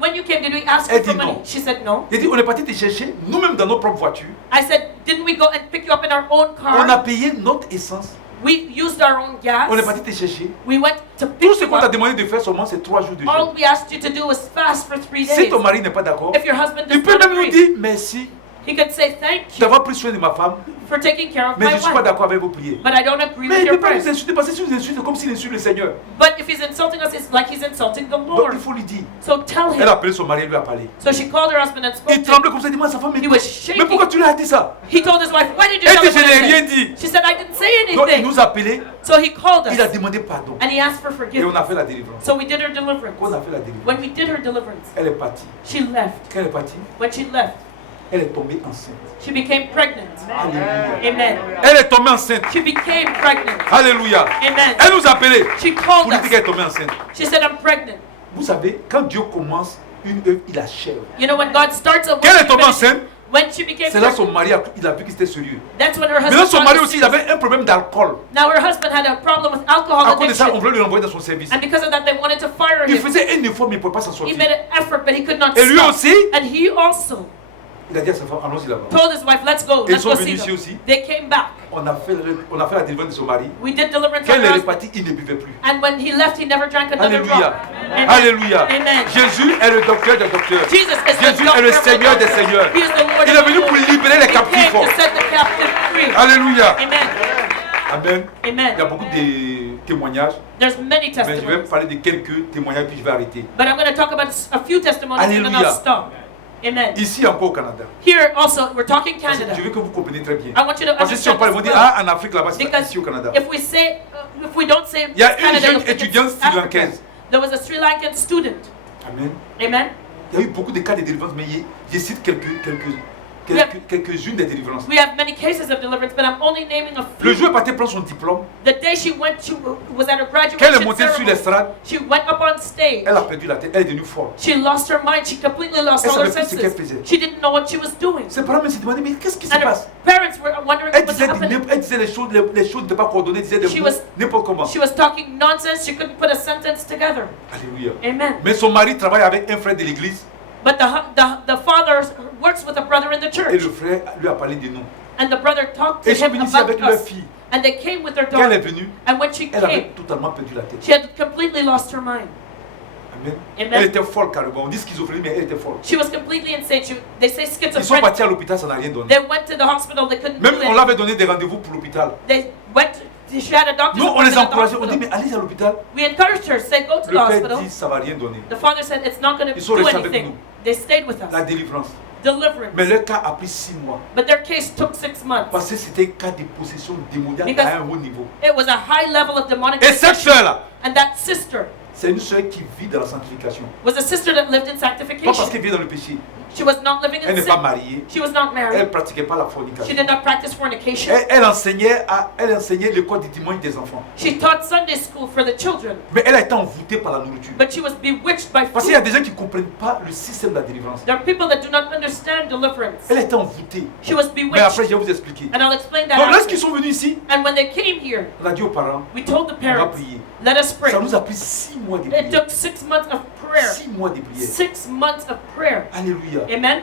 When you came, did we ask Elle you for dit money? non. She said no. J'ai dit, on est parti te chercher, nous-mêmes dans nos propres voitures. I said, didn't we go and pick you up in our own On a car? payé notre essence. We used our own gas. On est parti te chercher. We went to Tout pick ce you qu'on t'a up. demandé de faire seulement, c'est 3 jours de All jeûne. we asked you to do was fast for 3 Si days. ton mari n'est pas d'accord, If your husband il does peut not même nous agree, dire merci he could say thank you d'avoir pris soin de ma femme, for taking care of mais my je ne suis pas wife. d'accord avec vos prières. But I don't agree Mais with il ne your peut pas nous prayers. insulter parce que si nous insulte, c'est comme s'il insulte le Seigneur. But if he's insulting us, it's like he's insulting the Donc Lord. il faut lui dire. So tell Elle a him. appelé son mari, elle lui a parlé. So she called her husband and spoke Il to him. tremblait comme ça, il dit, moi, sa femme, He was shaking. mais pourquoi tu lui as dit ça? He told his wife, why did you Elle tell dit, him je what I n'ai rien said? dit. She said, I didn't say Donc il anything. nous a appelés, So he called il a us demandé pardon. and he asked for Et on forgiveness. a fait la délivrance. So we did her deliverance. Quand on a fait la délivrance, When we did her deliverance, elle est partie. she left. Quand elle est partie, When she left, elle est tombée enceinte. she became pregnant. Alléluia. Amen. Elle est tombée enceinte. She became pregnant. Alléluia. Amen. Elle nous a appelés She pour called nous dire qu'elle est us. tombée enceinte. She said, I'm pregnant. Vous savez, quand Dieu commence une œuvre, il achève. You know, when God starts a work, Quand elle est he tombée finishes. enceinte, When she became c'est là pregnant, son mari il a vu que c'était sérieux. that's when her Maintenant, husband son mari found aussi, it il serious. avait un problème d'alcool. Now her husband had a problem with alcohol À cause de ça, on addiction. voulait lui envoyer dans son service. And because of that, they wanted to fire Il him. faisait un effort, mais il ne pouvait pas s'en He sortir. made an effort, but he could not Et lui stop. aussi, And he also il a dit à sa femme, allons-y là-bas. told his wife, let's go, Ils let's sont go venus see ici them. aussi. They came back. On a fait la délivrance de son mari. We did deliverance Quand on il her est husband. reparti, il ne buvait plus. And when he left, he never drank another Alléluia. drop. Amen. Alléluia. Amen. Jésus est le docteur des docteurs. Jesus is the Jésus doctor est le of the Seigneur des doctors. seigneurs. He is the Lord Il of est the venu pour Lords. libérer les He captifs. came to set the captive free. Alléluia. Amen. Amen. Il y a Amen. beaucoup de témoignages, There's many mais je vais testimonies. parler de quelques témoignages puis je vais arrêter. But I'm going to talk about a few testimonies and then Alléluia. I'll stop. Amen. Ici encore au Canada. Here also, we're talking Parce que Canada. je veux que vous compreniez très bien. I want you to Parce que si on understand parle, this on dit, well. ah, en Afrique là-bas, c'est Because ici au Canada. if we say, if we don't say Il y a une Canada, jeune you'll think étudiante it's Africa. sri-lankaise. There was a Sri Lankan student. Amen. Amen. Il y a eu beaucoup de cas de délivrance, mais je cite quelques. quelques-unes des délivrances. We have many cases of deliverance, but I'm only naming a Le few. jour est parti prendre son diplôme. The day she was at her Quand elle est graduation montée sur ceremony, l'estrade, she went up on stage. elle a perdu la tête. Elle est devenue folle. She lost her mind. She completely lost Elle all her savait plus ce qu'elle senses. faisait. She didn't know what she was doing. Ses parents me se demandaient, mais qu'est-ce qui se And her passe? parents were wondering Elle what was disait, happening. elle disait les choses n'étaient pas coordonnées, disait des She mots, was- n'importe comment. She was talking nonsense. She couldn't put a sentence together. Alléluia. Amen. Mais son mari travaille avec un frère de l'église But the father works with a brother in the et church. le frère lui a parlé de nous. And the brother talked to Et ils sont him venus ici about avec leur us. fille. And they came with their Quand elle est daughter. venue, And when she elle avait came, totalement perdu la tête. she had completely lost her mind. Amen. Amen. Elle était folle carrément. On dit schizophrénie, mais elle était folle. She was completely insane. They say Ils sont schizophrenic. partis à l'hôpital, ça n'a rien donné. They went to the hospital. They couldn't Même do on it. l'avait donné des rendez-vous pour l'hôpital. They went. She had a doctor's Nous, on les appointment at the encourageait. On dit, hospital. mais allez à l'hôpital. We encouraged her. Say, go to the Le père hospital. dit, ça va rien donner. The father said, it's not going to Ils sont do restés avec anything. nous. They stayed with La us. délivrance. Deliverance. Mais leur cas a pris 6 mois. But their case took 6 months. Parce que c'était un cas de possession démoniaque Because- à un haut niveau. It was a high level of demonic Et cette possession. soeur-là, And that sister c'est une soeur qui vit dans la sanctification. was a sister that lived in Pas parce sanctification. qu'elle vit dans le péché. She was not living Elle in n'est pas sin. mariée. She was not Elle ne married. pratiquait pas la She fornication. did not practice fornication. Elle enseignait l'école du témoignage des enfants. She taught Sunday school for the children. Mais elle a été envoûtée par la nourriture. But she was bewitched by Parce qu'il y a food. des gens qui ne comprennent pas le système de la délivrance. There are people that do not understand deliverance. Elle a été envoûtée. She was Mais après, bewitched. je vais vous expliquer. And I'll explain that Donc, after. lorsqu'ils sont venus ici, And when they came here, on a dit aux parents, we told the on va parents, prier. let us pray. Ça nous a pris 6 mois de It prière. took 6 months of prayer. 6 mois de prière. 6 months of prayer. Alléluia. Amen.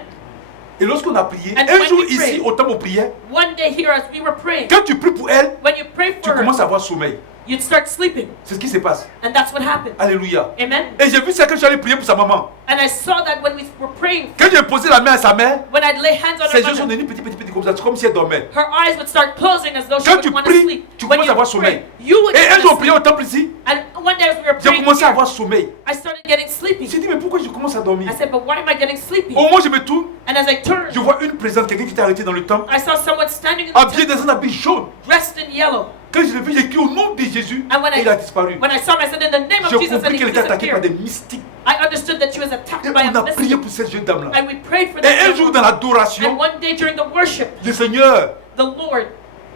Et lorsqu'on a prié, And un when jour we ici, prayed- au temps où on priait, One day here as we were praying, quand tu pries pour elle, when you pray tu for commences her, à avoir sommeil. you'd start sleeping. C'est ce qui se passe. And that's what happened. Alléluia. Amen. Et j'ai vu ça quand j'allais prier pour sa maman. And I saw that when we were praying, Quand j'ai posé la main à sa mère, when I'd lay hands on ses her yeux sont mother, devenus petits comme ça. C'est comme si elle dormait. her eyes would start closing as though she Quand would tu want to pries, sleep. tu When commences you à avoir pray, sommeil. you would Et un want jour, on to priait au sleep. temple ici. And one day as we were J'ai praying commencé à here, avoir sommeil. I started getting sleepy. J'ai dit, mais pourquoi je commence à dormir? I said, but why am I getting sleepy? Au moment où je me tourne, And as I turned, je vois une présence, quelqu'un qui était arrêté dans le temple, I saw someone standing in the habillé temple, dans un habit jaune. dressed in yellow. Quand je l'ai vu, j'ai crié au nom de Jésus And when et il a disparu. When I saw him, I said, in the name J'ai of Jesus, and compris he qu'elle était attaquée par disappeared. des mystiques. I understood that she was Et attacked by on a a prié mystic. pour cette jeune dame-là. And we prayed for Et un that. jour dans And l'adoration, one day during the worship, le Seigneur the Lord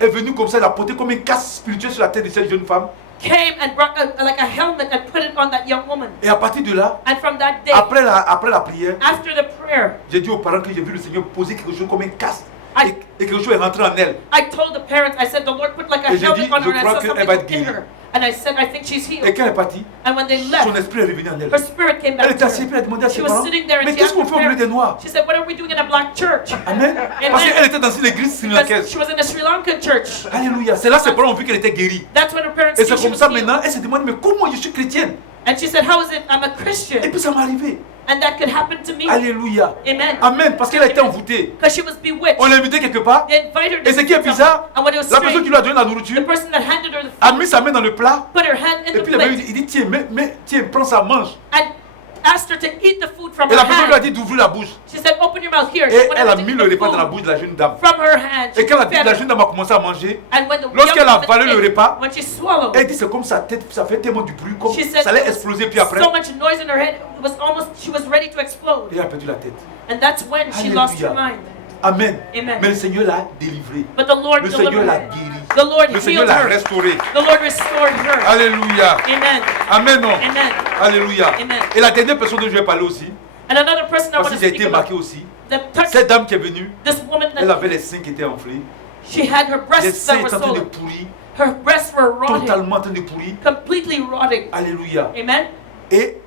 est venu comme ça, il a porté comme un casque spirituel sur la tête de cette jeune femme. came and brought like a helmet and put it on that young woman. Et à partir de là, And from that day, après la prière, after the prayer, j'ai dit aux parents que j'ai vu le Seigneur poser quelque chose comme un casque. I- Et quelque chose est rentré en elle. I told the parents, I said, the Lord put like a Et j'ai helmet dit, on je her and I crois saw qu'elle something va être in guérie. her. And I said, I think she's Et healed. quand elle est partie, And when they son left, esprit est revenu en elle. her spirit came Elle back était to assise et her. elle a demandé à She ses was parents, sitting there and mais she qu'est-ce asked qu'on her fait au milieu des parents, Noirs? she said, what are we doing in a black church? Amen. Parce qu'elle était dans une église Because sri-lankaise. she was in a Sri Lankan church. Alléluia. C'est là ses parents ont vu qu'elle était guérie. That's when her parents Et knew c'est she comme was ça healed. maintenant, elle se demande, mais comment je suis chrétienne? And she said, how is it I'm a Et Christian? puis ça m'est arrivé. And that could happen to me. Alléluia. Amen. Amen. Parce qu'elle a été envoûtée. Because she was bewitched. On l'a invitée quelque part. They invited her Et to ce qui est somewhere. bizarre, And when it was la personne strange, qui lui a donné la the nourriture person that handed her the a food mis sa main dans le plat. put her hand in Et the puis il plate il dit, tiens, tiens, prends ça, mange. and asked her to eat the food from Et her la personne lui a hand. dit d'ouvrir la bouche. She said, open your mouth here. Et She wanted elle her a to mis eat le the repas dans la food bouche de la jeune dame. from her hand. She Et quand fed la her. jeune dame a commencé à manger, And when the lorsqu'elle young a woman avalé le ate, repas, when she swallowed, elle dit c'est comme sa tête, ça fait tellement du bruit, comme she said ça allait there was exploser. Puis après, so much noise in her head, it was almost, she was ready to explode. elle a perdu la tête. And that's when she lost her Alléluia. mind. Amen. Amen. Mais le Seigneur l'a délivré. But the Lord Le Seigneur delivered l'a her. guéri. The Lord Le Seigneur healed l'a her. restauré. The Lord restored her. Alléluia. Amen. Amen. Non. Amen. Alléluia. Amen. Et la dernière personne dont je vais parler aussi, And another person I parce want que to j'ai speak été marqué about, aussi, the touch, cette dame qui est venue, this woman elle that avait les seins qui étaient enflés. she had her Les breasts seins that were étaient en train de swollen. pourrir, Her breasts were rotting, totalement en train de pourrir. completely rotting. Alléluia. Amen. Et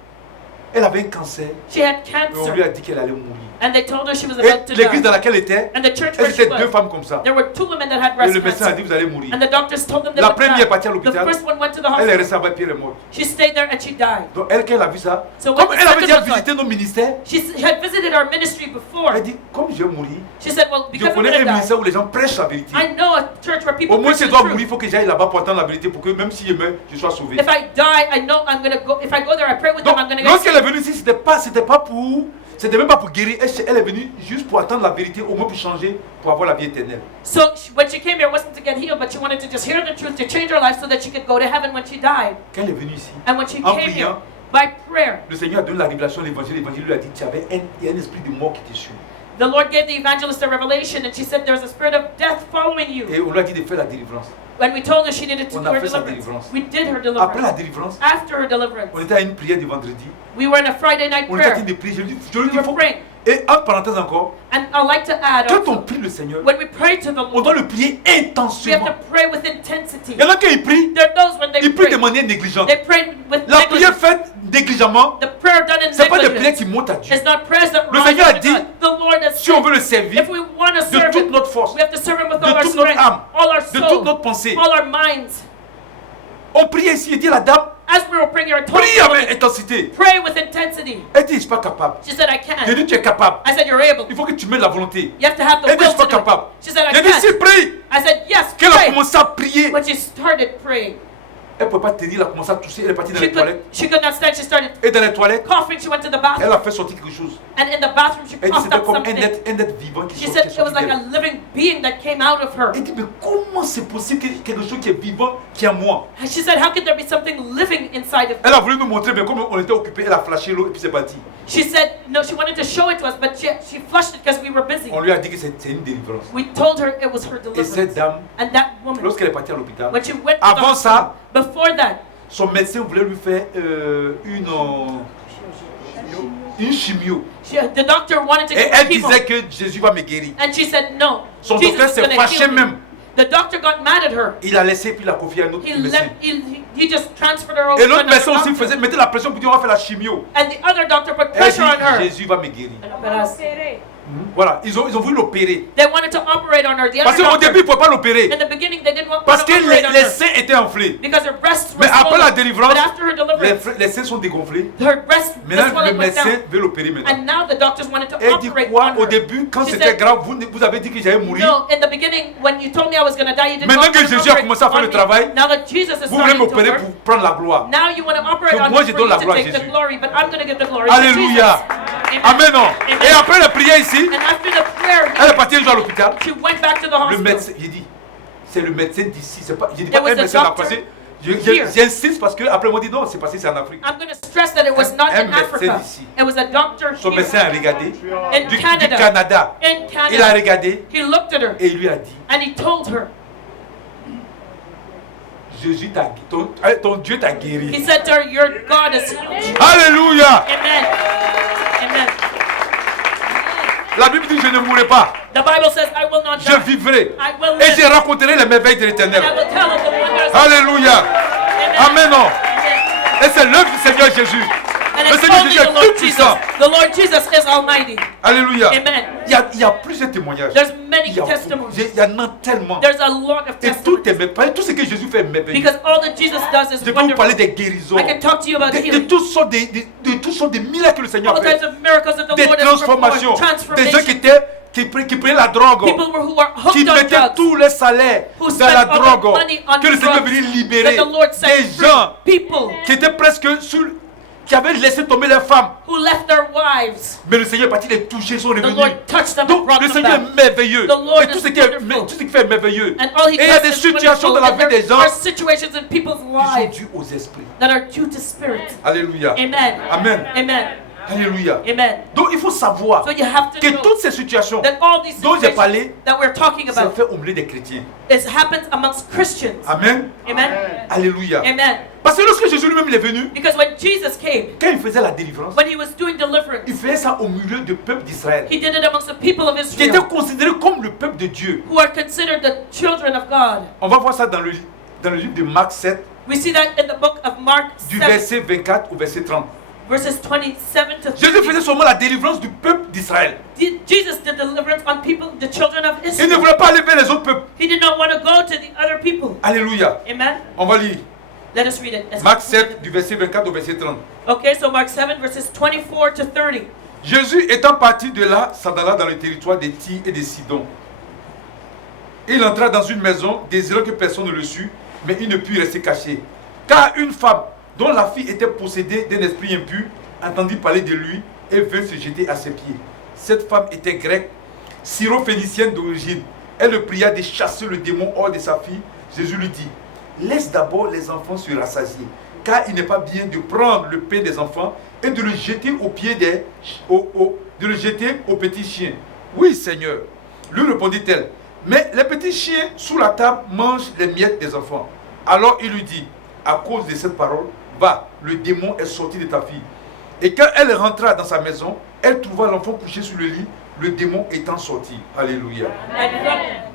elle avait un cancer. She had Et on lui cancer, a dit qu'elle allait mourir. and they told her she was Et about to l'église dans die. laquelle elle était, And the church elles where she étaient deux was, femmes comme ça. there were two women that had Et breast le médecin a dit cancer. vous allez mourir. And the doctors told them they La would première est partie à die. The l'hôpital. first one went to the Elle est hospital. restée là-bas, puis elle est morte. She stayed there and she died. Donc elle, quand elle a vu ça, So comme when the elle avait second déjà was visité nos ministères, She had visited our ministry before. elle dit comme je vais mourir, She said, well, je because I'm connais going un to die, ministère où les gens prêchent la vérité. I know a church where people Au moins preach si je the dois mourir, il truth. faut que j'aille là-bas pour attendre la vérité pour que même si je meurs, je sois sauvé. If I die, I know I'm going to go. If I go there, I pray with Donc them, I'm going to get lorsqu'elle est venue ici, c'était même pas pour guérir. Elle est venue juste pour attendre la vérité, au moins pour changer, pour avoir la vie éternelle. So when she came here, it wasn't to get healed, but she wanted to just hear the truth, to change her life so that she could go to heaven when she died. Quand elle est venue ici, And when she en came here, priant, by prayer, le Seigneur a donné la révélation, l'évangile lui a dit il y a un esprit de mort qui te suit. The Lord gave the evangelist a revelation, and she said there's a spirit of death following you. Et on lui a dit de faire la délivrance. When we told her she needed to On do a her fait sa deliverance, délivrance. we did her Après la deliverance. délivrance, After her deliverance, on était à une prière de vendredi. we were in a Friday night On était en train prayer. de prier. Je lui We dis, were faut... praying. Et entre parenthèses encore, And I'd like to add quand on also, prie le Seigneur, when we pray to the on doit Lord, le prier we have intensément. to pray with intensity. Il y en a qui prient, There are those when they ils prient pray, de manière négligente. they pray with La prière negligence. faite négligemment, The prayer done in c'est pas des prières negligence qui montent à Dieu. is not prayers that Le rise Seigneur a up to dit, God. The Lord has Si on said, veut le servir if we want to de serve toute Him, notre force, we have to serve Him with de all our toute notre strength, âme, all our de toute soul, notre pensée, all our minds. on prie ici et dit à la dame, As we were praying, your told prie avec me, intensité. pray with intensity. Elle dit, je ne suis pas capable. She said, I J'ai dit, can. tu es capable. I said, you're able. Il faut que tu mettes la volonté. You have to have the Elle dit, je will ne suis pas to do it. capable. She said, I J'ai dit, si, can. prie. I said, yes, Qu'elle a pray. commencé à prier. When she started praying, Elle ne pouvait pas tenir, elle a commencé à tousser, elle est partie dans les toilettes. she could not stand. She started Et dans les toilettes, coughing. She went to the elle bathroom. a fait sortir quelque chose. And in the bathroom, she Elle dit, coughed c'était up comme something. un être vivant qui She sortait said it was like a d'elle. living being that came out of her. Elle dit, mais comment c'est possible que quelque chose qui est vivant, qui est en moi? And she said, how could there be something living inside of me? Elle a voulu nous montrer, mais comme on était occupé, elle a flashé l'eau et puis c'est parti. She said, no, she wanted to show it to us, but she flushed it because we were busy. On lui a dit que c'est une délivrance. We told her it was her Et cette deliverance. dame, And that woman, lorsqu'elle est partie à l'hôpital, when she went to the avant ça, hospital, before that, son médecin voulait lui faire une chimio. the doctor wanted to Et give her elle chemo. disait que Jésus va me guérir. And she said, no, Son Jesus docteur is s'est going to fâché heal me. même. The doctor got mad at her. Il a laissé puis il a confié à un autre He médecin. left. He just transferred her over Et to l'autre another médecin aussi doctor. mettait la pression pour dire on va faire la chimio. And the other doctor put Elle pressure on dit her. Jésus va me guérir. They Voilà, ils ont voulu l'opérer. wanted to operate on her. The Parce other qu'au doctor, début, ils ne pouvaient pas l'opérer. in the beginning, they didn't want Parce to que operate on les her seins étaient enflés. because her breasts were Mais après la swollen. délivrance, But after her deliverance, les seins sont dégonflés. her breast the Maintenant, le swelling went médecin down. veut l'opérer maintenant. And now the doctors wanted to Elle dit operate quoi? on Au her. début, quand She c'était said, grave, vous avez dit que j'allais mourir. no, in the beginning, when you told me I was going to die, you didn't Maintenant want que to Jésus a operate commencé à faire on le me. travail, Now that Jesus is vous voulez starting to m'opérer work, pour prendre la gloire. now you want to operate Que on moi, me je for donne you la to gloire à take the Jésus. glory, but I'm going to give the glory Alléluia. to Jesus. Amen. Non. Amen. Et après la prière ici, And after the prayer, elle est partie un jour à l'hôpital. she went back to the Le hospital. médecin, j'ai dit, c'est le médecin d'ici. C'est pas, j'ai dit There pas was un a médecin là doctor passé. here. J'insiste parce que après ils m'ont dit non, c'est passé, c'est en Afrique. I'm going to stress that it was not Un in médecin Africa. d'ici. It was a doctor Son here médecin a regardé in du Canada. Canada. In Il a Canada. regardé He looked at her et il lui a dit, and he told her, Jésus ton Dieu t'a he guéri. said to her, your God is healed you. Alléluia. Amen. Amen. La Bible dit je ne mourrai pas, The Bible says, I will not je die. vivrai I will et je live. raconterai les merveilles de And l'Éternel. I will tell of the wonders. Alléluia. Amen. Non. Amen. Et c'est l'œuvre du Seigneur Jésus. And Le it's Seigneur only Jésus the est Lord tout Jesus. puissant. The Lord Jesus is almighty. Alléluia. Amen. Il y a plusieurs témoignages. There's many Il y testimonies. en a tellement. There's a lot of Et tout testimonies. est merveilleux. Tout ce que Jésus fait est merveilleux. Because all that Jesus does is Je peux vous parler wonderful. des guérisons, I can talk to you about de healing. toutes sortes de miracles que le Seigneur All a fait. types of miracles that the Des Lord has transformations. performed. Des gens Transformation. qui prenaient la drogue, People who are qui hooked on mettaient drugs. tout leur salaire Who dans spent la all their drogue. money on Que le Seigneur drugs. venait That libérer the Lord set des free. gens People qui étaient presque qui avaient laissé tomber leurs femmes. who left their wives. Mais le Seigneur est parti les toucher, ils sont The revenus. Lord touched them and Donc brought le them Seigneur back. est merveilleux. The Lord Et tout is ce qui est wonderful. tout ce qui fait est merveilleux. And all he Et il y a does des is situations wonderful. dans la And vie there des gens are situations in people's qui sont lives dues aux esprits. that are due to spirit. Alléluia. Amen. Amen. Amen. Alléluia. Amen. Donc il faut savoir So you have to que know toutes ces situations that all these dont j'ai situations parlé, that we're talking ça about, fait au milieu des chrétiens. it happens amongst Christians. Amen. Amen. Alléluia. Amen. Parce que lorsque Jésus lui-même est venu, Because when Jesus came, quand il faisait la délivrance, when he was doing il deliverance, faisait ça au milieu du peuple d'Israël, he did it amongst the people of qui était Israel, considéré comme le peuple de Dieu. who are considered the children of God. On va voir ça dans le livre de Marc 7, We see that in the book of Mark du 7, verset 24 au verset 30. verses 27 to Jésus 30. faisait seulement la délivrance du peuple d'Israël. Jesus did deliverance on people, the children of Il ne Israel. voulait pas aller vers les autres peuples. He did not want to go to the other people. Alléluia. Amen. On va lire Let us read it. Let's Marc read it. 7, du verset 24 au verset 30. Okay, so Mark 7, verses 24 to 30. Jésus étant parti de là, s'en alla dans le territoire des Tyr et des Sidon. Il entra dans une maison, désirant que personne ne le sût, mais il ne put rester caché. Car une femme, dont la fille était possédée d'un esprit impur, entendit parler de lui et vint se jeter à ses pieds. Cette femme était grecque, syro-phénicienne d'origine. Elle le pria de chasser le démon hors de sa fille. Jésus lui dit, laisse d'abord les enfants se rassasier, car il n'est pas bien de prendre le pain des enfants et de le jeter aux pieds de le jeter aux petits chiens. Oui, Seigneur. Lui répondit-elle, mais les petits chiens sous la table mangent les miettes des enfants. Alors il lui dit, à cause de cette parole, va, le démon est sorti de ta fille. Et quand elle rentra dans sa maison, elle trouva l'enfant couché sur le lit, le démon étant sorti. Alléluia.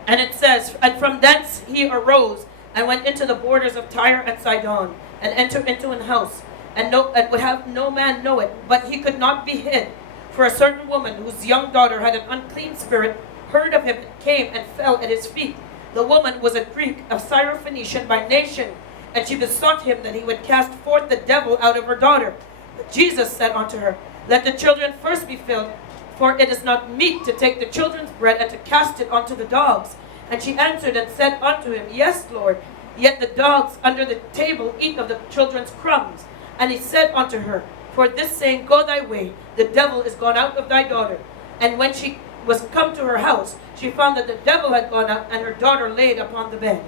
And it says, and from thence he arose and went into the borders of Tyre and Sidon, and entered into an house, and would have no man know it, but he could not be hid. For a certain woman whose young daughter had an unclean spirit heard of him and came and fell at his feet. The woman was a Greek of Syrophoenician by nation, and she besought him that he would cast forth the devil out of her daughter. But Jesus said unto her, let the children first be filled, for it is not meet to take the children's bread and to cast it unto the dogs. And she answered and said unto him, Yes, Lord, yet the dogs under the table eat of the children's crumbs. And he said unto her, for this saying, go thy way, the devil is gone out of thy daughter. And when she was come to her house, she found that the devil had gone out, and her daughter laid upon the bed.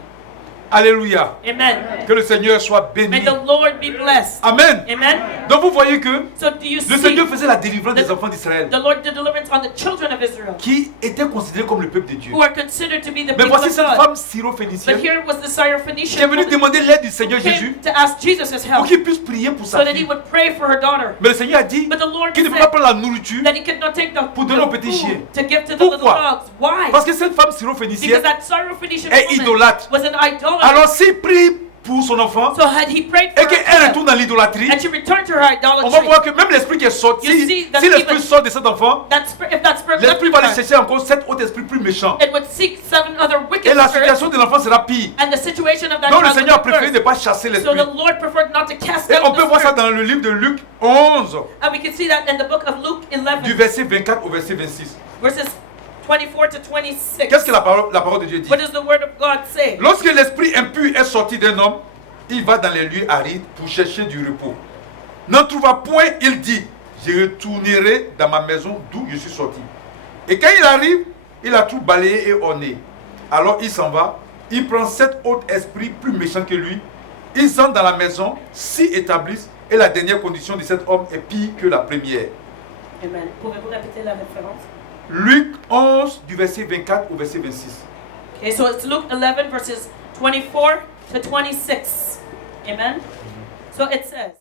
Alléluia. Amen. Que le Seigneur soit béni. May the Lord be blessed. Amen. Amen. Donc vous voyez que So do you le see Seigneur faisait la délivrance des enfants d'Israël, the Lord did deliverance on the children of Israel, qui étaient considérés comme le peuple de Dieu. who are considered to be the Mais people voici of cette God. femme But syrophénicienne here was the qui est Syrophoenician venue woman demander l'aide du Seigneur who Jésus came to ask Jesus' pour help qu'il puisse prier pour so sa that he fille. would pray for her daughter. Mais le Seigneur a dit But the Lord qu'il ne peut said pas prendre la nourriture that he could not take the pour donner aux petits chiens. food to give to the little Pourquoi? dogs. Why? Parce que cette femme Because syrophénicienne that Syrophoenician est woman idolâtre. was an idolater. Alors s'il prie pour son enfant So had he prayed for et qu'elle her retourne dans l'idolâtrie, and she returned to her on va idolatry, voir que même l'esprit qui est sorti, You see that si l'esprit even- sort de cet enfant, if that spirit left l'esprit va aller her, chercher encore 7 autres esprits plus méchants. it would seek 7 other Et wicked la spirits, situation de l'enfant sera pire. and the situation of that Donc le child Seigneur a would be préféré ne worse. pas chasser So l'esprit. the Lord preferred not to cast Et on out peut the voir ça spirit. dans le livre de Luc 11, And we can see that in the book of Luke du 11, verset 24 au verset 26. verses 24 to 26. Qu'est-ce que la parole de Dieu dit? What does the word of God say? Lorsque l'esprit impur est sorti d'un homme, il va dans les lieux arides pour chercher du repos. N'en trouva point, il dit, je retournerai dans ma maison d'où je suis sorti. Et quand il arrive, il a tout balayé et orné. Alors il s'en va, il prend 7 autres esprits plus méchants que lui. Ils entrent dans la maison, s'y établissent, et la dernière condition de cet homme est pire que la première. Amen. Pouvez-vous répéter la référence? Luc 11, du verset 24 au verset 26. Okay, so it's Luke 11, verses 24 to 26. Amen. So it says,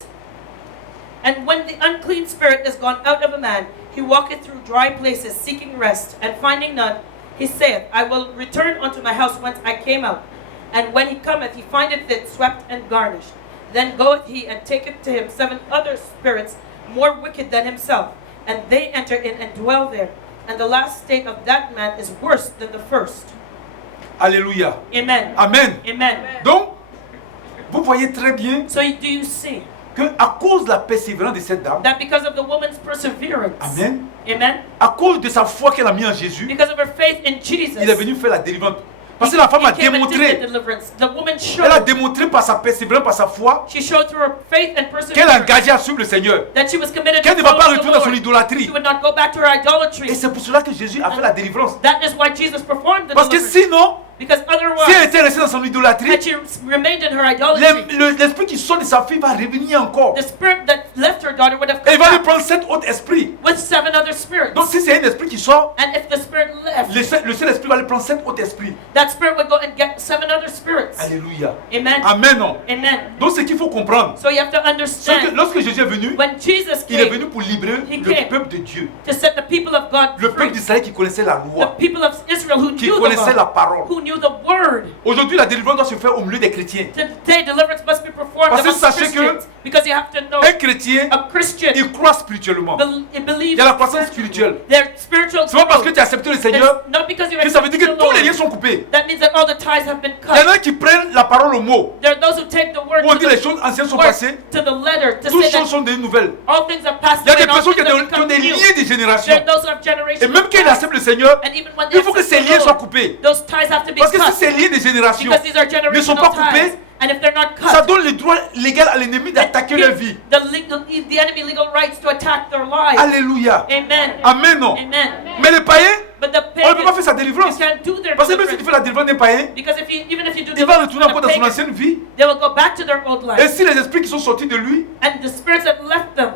and when the unclean spirit is gone out of a man, he walketh through dry places, seeking rest, and finding none, he saith, I will return unto my house whence I came out. And when he cometh, he findeth it swept and garnished. Then goeth he and taketh to him 7 other spirits more wicked than himself, and they enter in and dwell there. And the last state of that man is worse than the first. Alléluia. Amen. Amen. Amen. Donc, vous voyez très bien So do you see que à cause de la persévérance de cette dame, that because of the woman's perseverance, Amen, amen, à cause de sa foi qu'elle a mis en Jésus, because of her faith in Jesus, il est venu faire la délivrance. Parce que la femme a he came and did the démontré, deliverance. The woman elle a showed, démontré par sa persévérance, par sa foi, she showed through her faith and qu'elle est perseverance engagée à suivre le Seigneur, that she was committed qu'elle to ne va pas follow the retourner dans son Lord. idolâtrie. She would not go back to her idolatry. Et c'est pour cela que Jésus a fait la délivrance. That is why Jesus performed the Parce que deliverance. sinon, Because si elle otherwise, était restée dans son idolâtrie, had she remained in her idolatry, l'esprit qui sort de sa fille va revenir encore. the spirit that left her daughter would have Et il come va lui back prendre 7 autres esprits. with 7 other spirits. Donc si c'est un esprit qui sort, And if the spirit left, le seul esprit va lui prendre 7 autres esprits. that spirit would go and get 7 other spirits. Alléluia. Amen. Amen. Non. Amen. Donc ce qu'il faut comprendre, So you have to c'est que understand, lorsque Jésus est venu, when Jesus il est came venu pour libérer He le came. peuple de Dieu. to set the people of God Le free, peuple d'Israël qui connaissait la the loi, people of Israel who qui knew the connaissait la law, parole. who knew the word. Aujourd'hui, la délivrance doit se faire au milieu des chrétiens. Today, deliverance must be performed Parce que amongst sachez que Christians, because you have to know Un chrétien, a Christian il croit spirituellement. believes Il y a la croissance spirituelle. their spiritual C'est pas parce que growth. tu as accepté le It's Seigneur not because you que ça veut accepted dire que the tous les liens Lord. sont coupés. That means that all the ties have been Il y en cut. a qui prennent la parole au mot. There are those who take the word Où on to dit les the, choses anciennes sont word passées, to the letter to toutes say choses that sont des nouvelles. all things are passed Il y a away des and all personnes things have qui ont become des new. liens de There génération. are those who have Et generations. même quand ils acceptent le Seigneur, And even when they il faut que accept ces the liens soient Lord, coupés. those ties have to be Parce que si cut. ces liens de génération Because these are ne sont pas generational coupés, ties. And if they're not ça cut, donne le droit légal à l'ennemi d'attaquer leur vie. the enemy legal rights to attack their lives. Alléluia. Amen. Amen. Non. Amen. Mais les païens, But the on ne peut pas pagan, faire sa délivrance. you can't do their Parce que même si tu fais deliverance. la délivrance des païens, Because even if you do il va deliverance retourner from encore the dans son pagan, ancienne vie. they will go back to their old Et life. si les esprits qui sont sortis de lui And the spirits that left them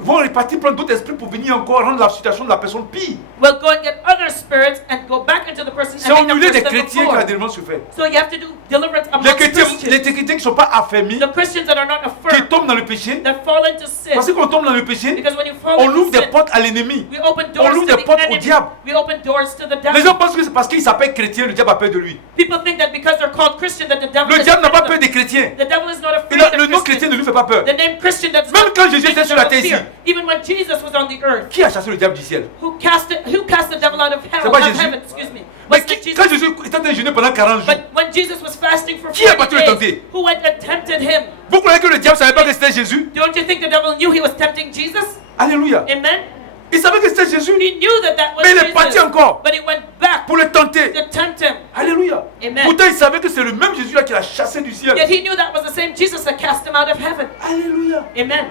vont repartir prendre d'autres esprits pour venir encore rendre la situation de la personne pire. will go and get other spirits and go back into the person C'est au and make milieu the des person chrétiens que la before. délivrance se fait. So you have to do deliverance Les amongst chrétiens Christians. qui ne sont pas affermis, The Christians that are not qui affirmed, tombent dans le péché, that fall into sin. parce que quand on tombe dans le péché, Because when you fall on into ouvre des sin, portes à l'ennemi. we open On doors ouvre to des the portes au enemy. diable. We open doors to the Les gens devil. pensent que c'est parce qu'ils s'appellent chrétiens, le diable a peur de lui. People think that because they're called Christian that the devil Le is diable n'a pas afraid peur of des them. chrétiens. The devil is not afraid Le of nom Christian. chrétien ne lui fait pas peur. The name Christian does Même not quand Jésus était make sur the la devil terre fear. Even when Jesus was on the earth, Qui a chassé le diable du ciel? who cast the devil out of hell? C'est pas Of Jésus. heaven, excuse me. Mais Was it Jesus? quand Jésus était en train de jeûner pendant 40 jours, But when Jesus was fasting for Qui a 40 battu le days, tenté? who went and tempted him? vous croyez que le diable ne savait pas que c'était Jésus? Don't you think the devil knew he was tempting Jesus? Alléluia. Amen. Il savait que c'était Jésus, He knew that was mais il est parti Jesus. encore But he went back pour le tenter. to tempt him. Alléluia. Amen. Pourtant, il savait que c'est le même Jésus là qui l'a chassé du ciel. Yet he knew that was the same Jesus that cast him out of heaven. Alléluia. Amen.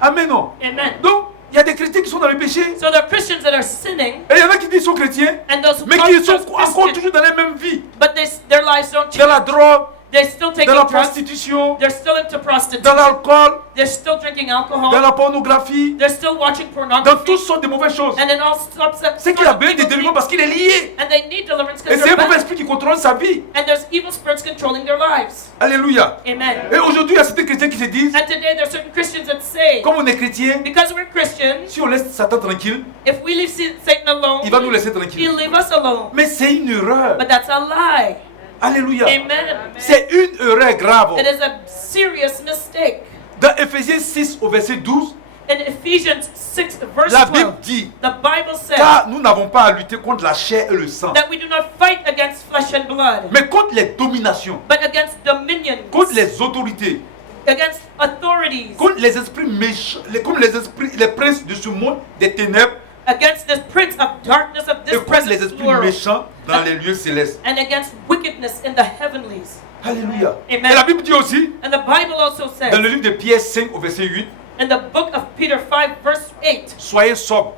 Amen. Non. Amen. Donc, il y a des chrétiens qui sont dans le péché. So there are Christians that are sinning, Et il y en a qui disent qu'ils sont chrétiens, and those who mais call qui sont themselves encore Christians, toujours dans la même vie. but their lives don't Dans la change. drogue, They're still taking dans la drugs. prostitution, They're still into dans prostitution. l'alcool, They're still drinking dans alcohol. la pornographie, They're still watching dans pornography. toutes sortes de mauvaises choses. And in all sorts of C'est qu'il a besoin de délivrance parce qu'il est lié. and they need deliverance Et because c'est un they're mauvais bound. esprit qui contrôle sa vie. And there's evil spirits controlling their lives. Alléluia. Amen. Et aujourd'hui, il y a certains chrétiens qui se disent, And today there are certain Christians that say, comme on est chrétien, because we're Christians, si on laisse Satan tranquille, if we leave Satan alone, il va nous laisser he'll tranquille. leave us alone. Mais c'est une erreur. But that's a lie. Alléluia. Amen. C'est une erreur grave. It is a serious mistake. Dans Ephésiens 6 au verset 12, In Ephesians 6 verse la 12, Bible dit, the Bible says car nous n'avons pas à lutter contre la chair et le sang, that we do not fight against flesh and blood, mais contre les dominations, but against dominions, contre les autorités, against authorities, contre les esprits méchants, contre les esprits, les princes de ce monde des ténèbres, against the prince of darkness of et this contre les present esprits world, méchants dans les lieux célestes. and against wickedness in the heavenlies. Alléluia. Amen. Et la Bible dit aussi, And the Bible also dans says, le livre de Pierre 5 au verset 8, in the book of Peter 5 verse 8, soyez sobres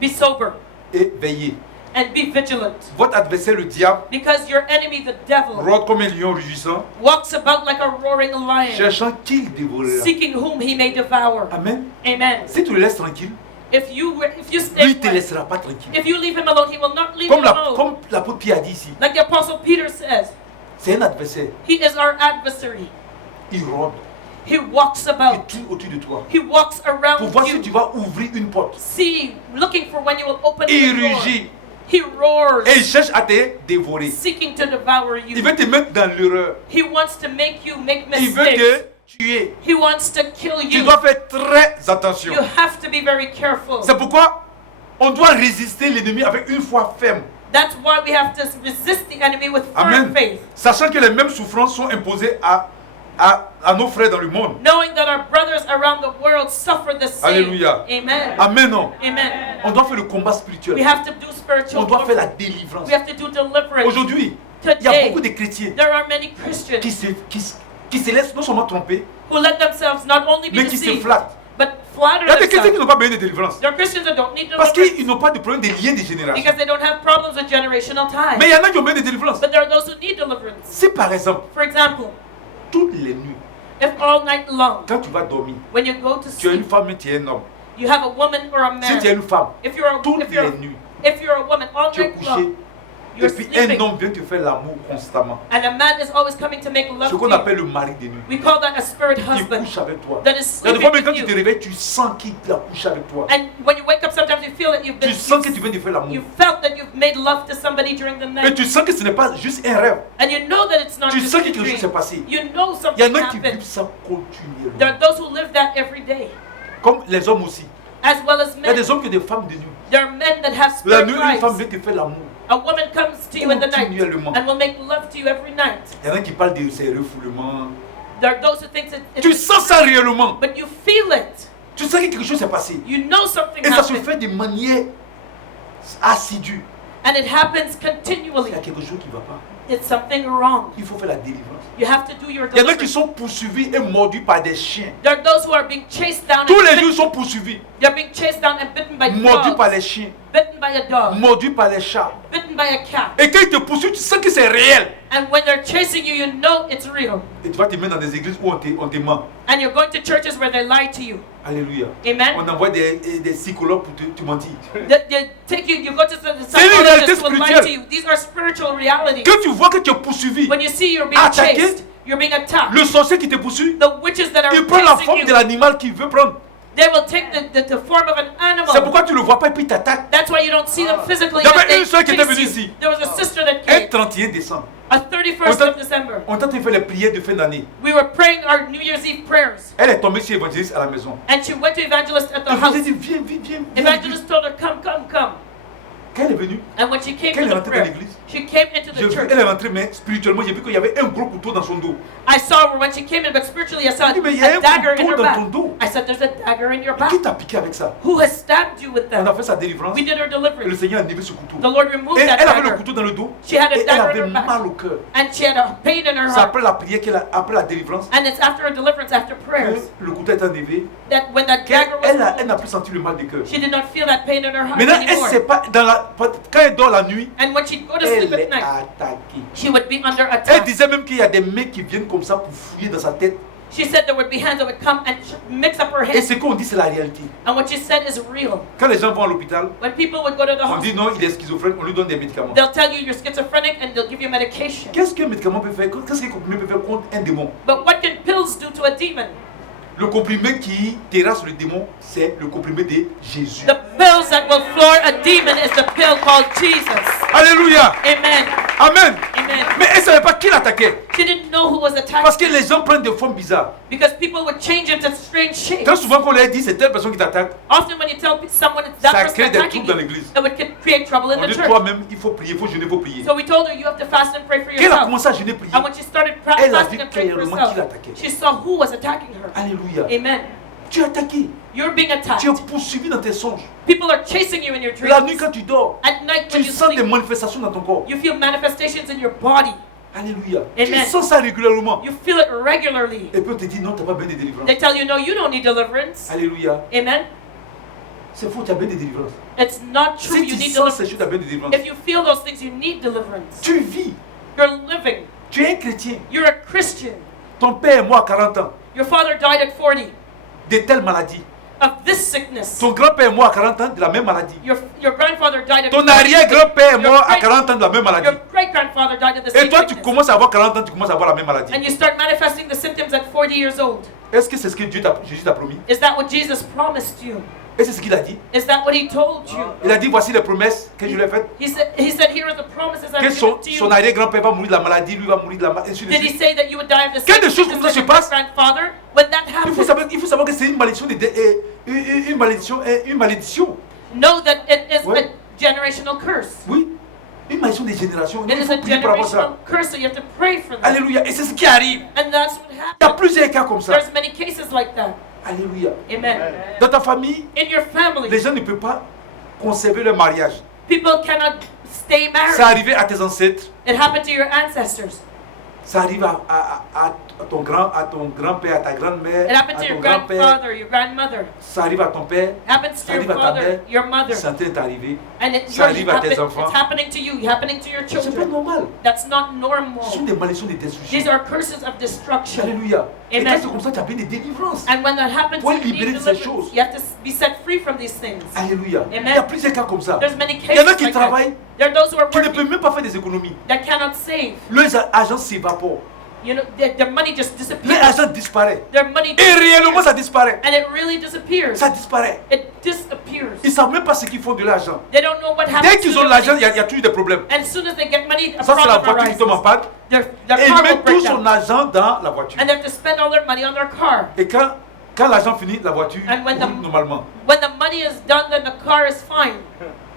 be sober et veillez. and be vigilant, Votre adversaire, le diable, because your enemy, the devil, rôde comme un lion rugissant, walks about like a roaring lion, cherchant qui le dévorera. seeking whom he may devour. Amen. Amen. Si tu le laisses tranquille, If you lui stay ne te quiet, laissera pas tranquille. if you leave him alone, he will not leave Comme you alone. comme l'apôtre Pierre a dit ici, Like the apostle Peter says, c'est un adversaire. he is our adversary. Il rôde, He walks il about. tourne autour de toi. He walks Pour around voir si tu you, vas ouvrir une porte. looking for when you will open Et il the door. rugit. He roars, Et il cherche à te dévorer. seeking to devour Il you. veut te mettre dans l'erreur. He wants to make you make Il veut mistakes. te tuer. He wants to kill Tu you. dois faire très attention. You have to be very careful. C'est pourquoi on doit résister l'ennemi avec une foi ferme. That's why we have to resist the enemy with firm Amen. faith, Sachant que les mêmes souffrances sont imposées à nos frères dans le monde. knowing that our brothers around the world suffer the same. Alléluia. Amen. Amen. Non. Amen. On doit faire le combat We spirituel. have to do spiritual On doit faire la warfare. délivrance. We have to do deliverance. Aujourd'hui, il y a Today, beaucoup de chrétiens there are many Christians qui se laissent non seulement tromper, who let themselves not only be mais qui se deceived, flattent. but flatter Il y a des chrétiens qui themselves. n'ont pas besoin de délivrance. There are Christians that don't need Parce deliverance qu'ils n'ont pas de problème de liens de génération. because they don't have problems with generational ties. Mais il y en a qui ont besoin de délivrance. But there are those who need deliverance. Si par exemple, For example, toutes les nuits, if all night long, quand tu vas dormir, when you go to tu es une sleep, femme et tu es un homme. you have a woman or a Si tu es man. une femme, If you're a, toutes if you're, les nuits, if you're a woman all tu es night couché, long, you're et puis sleeping, un homme vient te faire l'amour constamment. and a man is always coming to make love Ce to qu'on you. appelle le mari des nuits. We call that a spirit Il husband couche avec toi. that is Il y a des sleeping fois, même quand with tu te you. réveilles, tu sens qu'il a couché avec toi. And when you wake up, sometimes you feel that Tu sens que tu viens de faire l'amour. you felt that you've made love to somebody during the Et night, tu sens que ce n'est pas juste un rêve. and you know that it's not Tu just sens a que quelque chose s'est dream. passé. You know Il y something en a qui vivent happened. ça continuellement. There are those who live that every day, Comme les hommes aussi. as well as Il y a men. des hommes qui ont des femmes de nuit. There are men that have La spirit nuit, une femme lives. vient te faire l'amour. A woman comes to you in the night Continuellement. and will make love to you every night. Il y en a qui parlent de ses refoulements. There are those who think that Tu it's, sens ça réellement. but you feel it. Tu sens que quelque chose s'est passé. You know something Et ça se happened, fait de manière assidue. and it happens Il continually. y a quelque chose qui ne va pas. It's something wrong. Il faut faire la délivrance. You have to do your Il y en a qui deliverance. sont poursuivis et mordus par des chiens. There are those who are being chased down. Tous And les jours, bitten. ils sont poursuivis. They're being chased down and bitten by Mordus par dogs, les chiens. bitten by a dog, Mordus par les chats. bitten eaten by a cat. Et quand ils te poursuivent, tu sens que c'est réel. And when they're chasing you, you know it's real. Et tu vas te mettre dans des églises où on te ment. And you're going to churches where they lie to you. Alléluia. Amen. On envoie des psychologues pour te mentir. They take you, you go to the C'est une réalité psychologists who lie spirituelle. to you. These are spiritual realities. Quand tu vois que tu es poursuivi, When you see you're being attaqué, chased, you're being attacked. le sorcier qui te poursuit, The witches that are il prend la chasing forme de you, l'animal qu'il veut prendre. they will take the form of an C'est animal. pourquoi tu ne le vois pas et puis il t'attaque. That's why you don't see them physically. Il y avait but they une sœur qui était chase venue you. ici. There was a sister that Un came. 31 décembre, A 31st of December. on t'a fait les prières de fin d'année. We were praying our New Year's Eve prayers. Elle est tombée chez l'évangéliste à la maison. And she went to Evangelist at the Elle house. lui a dit, viens. Evangelist told her, come, come, come. Quand elle est venue, And when she came quand to elle est the rentrée dans prayer, l'église, she came into the church. elle est rentrée, mais spirituellement, j'ai vu qu'il y avait un gros couteau dans son dos. I saw her when she came in, but spiritually I saw Elle dit, mais il y a a un dagger in couteau her dans back. ton dos. I said, there's a dagger in your back. Qui t'a piqué avec ça? Who has stabbed you with On a that? fait sa délivrance. We did her Et le deliverance. Seigneur a enlevé ce couteau. The Lord removed Et that elle avait le dagger. couteau dans le dos. She had a Et elle dagger in avait her back. mal au cœur. And she had a pain in her C'est heart. après la prière, après la délivrance, And it's after a deliverance, after prayers, que le couteau est enlevé. that when that dagger was Elle n'a removed, plus senti le mal de cœur. she did not feel that pain in her heart Maintenant, elle anymore. sait pas, quand elle dort la nuit, And when she'd go to sleep elle at est night, attaquée. she would be under Elle attack. disait même qu'il y a des mains qui viennent comme ça pour fouiller dans sa tête. She said there would be hands that would come and mix up her Et head. ce qu'on dit, c'est la réalité. And what she said is real. Quand les gens vont à l'hôpital, When people would go to the on dit hospital, non, il est schizophrène, on lui donne des médicaments. they'll tell you you're schizophrenic and they'll give you medication. Qu'est-ce qu'un médicament peut faire? Qu'est-ce qu'un comprimé peut faire contre un démon? But what can pills do to a demon? Le comprimé qui terrasse le démon, c'est le comprimé de Jésus. The pills that will floor a demon is the pill called Jesus. Alléluia. Amen. Amen. Amen. Mais elle ne savait pas qui l'attaquait. She didn't know who was Parce que attacking les gens prennent des formes bizarres. because people would change into strange shapes. Très souvent, quand on leur dit c'est telle personne qui t'attaque, Often when you tell someone it's that ça person crée des attacking troubles dans you, l'église. it would create trouble in On the dit church. toi-même, il faut prier, il faut jeûner, il faut prier. So we told her you have to fast and pray for Quand elle a yourself. commencé à jeûner, prier, And when she started elle a fasting vu and praying for clairement qui herself, l'attaquait. she saw who was attacking her. Alléluia. Amen. Tu es attaqué. You're being Tu attacked. es poursuivi dans tes songes. People are chasing you in your La nuit, dreams. quand tu dors, At night tu when you sens des sleep, manifestations dans ton corps. you feel manifestations in your body. Alléluia. Amen. Tu sens ça régulièrement. You feel it regularly. Et puis on te dit non, tu n'as pas besoin de délivrance. They tell you, no, you don't need deliverance. Alléluia. Amen. C'est faux, tu as besoin de délivrance. It's not true. Si You tu need sens ces deliverance. choses, tu as besoin de délivrance. If you feel those things, you need deliverance. Tu vis. You're living. Tu es un chrétien. You're a Christian. Ton père est mort à 40 ans Your father died at 40 de telle maladie. of this sickness. Ton grand-père est mort à 40 ans de la même maladie. Your grandfather died at Ton 40. arrière-grand-père est mort à 40 ans de la même maladie. Your great-grandfather died of the Et same toi, tu sickness. commences à avoir 40 ans, tu commences à avoir la même maladie. And you start manifesting the symptoms at 40 years old. Est-ce que c'est ce que Jésus t'a promis? Is that what Jesus promised you? Et c'est ce qu'il a dit. Is that what he told you? Il a dit, voici les promesses que je lui ai faites. He said, here are the promises Que I've son, given to you. son arrière-grand-père va mourir de la maladie, lui va mourir de la maladie, ainsi de Did he suite. say that you would die of the Quand des sickness choses comme ça as se your passent, grandfather? When that Il faut happens, savoir que c'est une malédiction, une malédiction, une malédiction. know that it is Ouais. a generational curse. Oui, une malédiction des générations. It Il is faut a prier par rapport à ça. generational curse, so you have to pray for that. Alléluia. Et c'est ce qui arrive. And that's what Il y a happens. plusieurs cas comme ça. There's many cases like that. Alléluia. Amen. Dans ta famille, In your les family, gens ne peuvent pas conserver leur mariage. people cannot stay C'est married. arrivé à tes ancêtres. It happened to your ancestors. Ça arrive à ton grand-père, à ta grand-mère, It happened à to ton your grand-père. grandfather, your grandmother. Ça arrive à ton père. It happens Ça to your arrive à ta father, mère. your mother. Ça t'est arrivé. And it Ça arrive à tes it's enfants. happening to you, happening to your C'est pas children. normal. That's not Ce sont normal. des malédictions de These destruction. are curses of destruction. Alléluia. Et Amen. quand c'est comme ça, tu as besoin de délivrance. And when that happens, Pour you need libérer de ces deliverance. choses. You have to be set free from these things. Alléluia. Amen. Il y a plusieurs cas comme ça. There's many Il y en a cases qui like that. travaillent, There are those who are qui ne peuvent working même pas faire des économies. that cannot save. Leurs agents s'évaporent. You know, their money just Leur disappears. argent disparaît. Their money Et réellement, disappears. ça disparaît. And it really disappears. Ça disparaît. It disappears. Ils ne savent même pas ce qu'ils font de l'argent. They don't know what Dès happens to qu'ils ont their l'argent, money. il y a toujours des problèmes. And as soon as they get money, a Ça, c'est la problem voiture qui tombe en arises. panne. Their Et ils car will mettent break tout son down. argent dans la voiture. And they have to spend all their money on their car. Et quand l'argent finit, la voiture And when roule normalement. When the money is done, then the car is fine.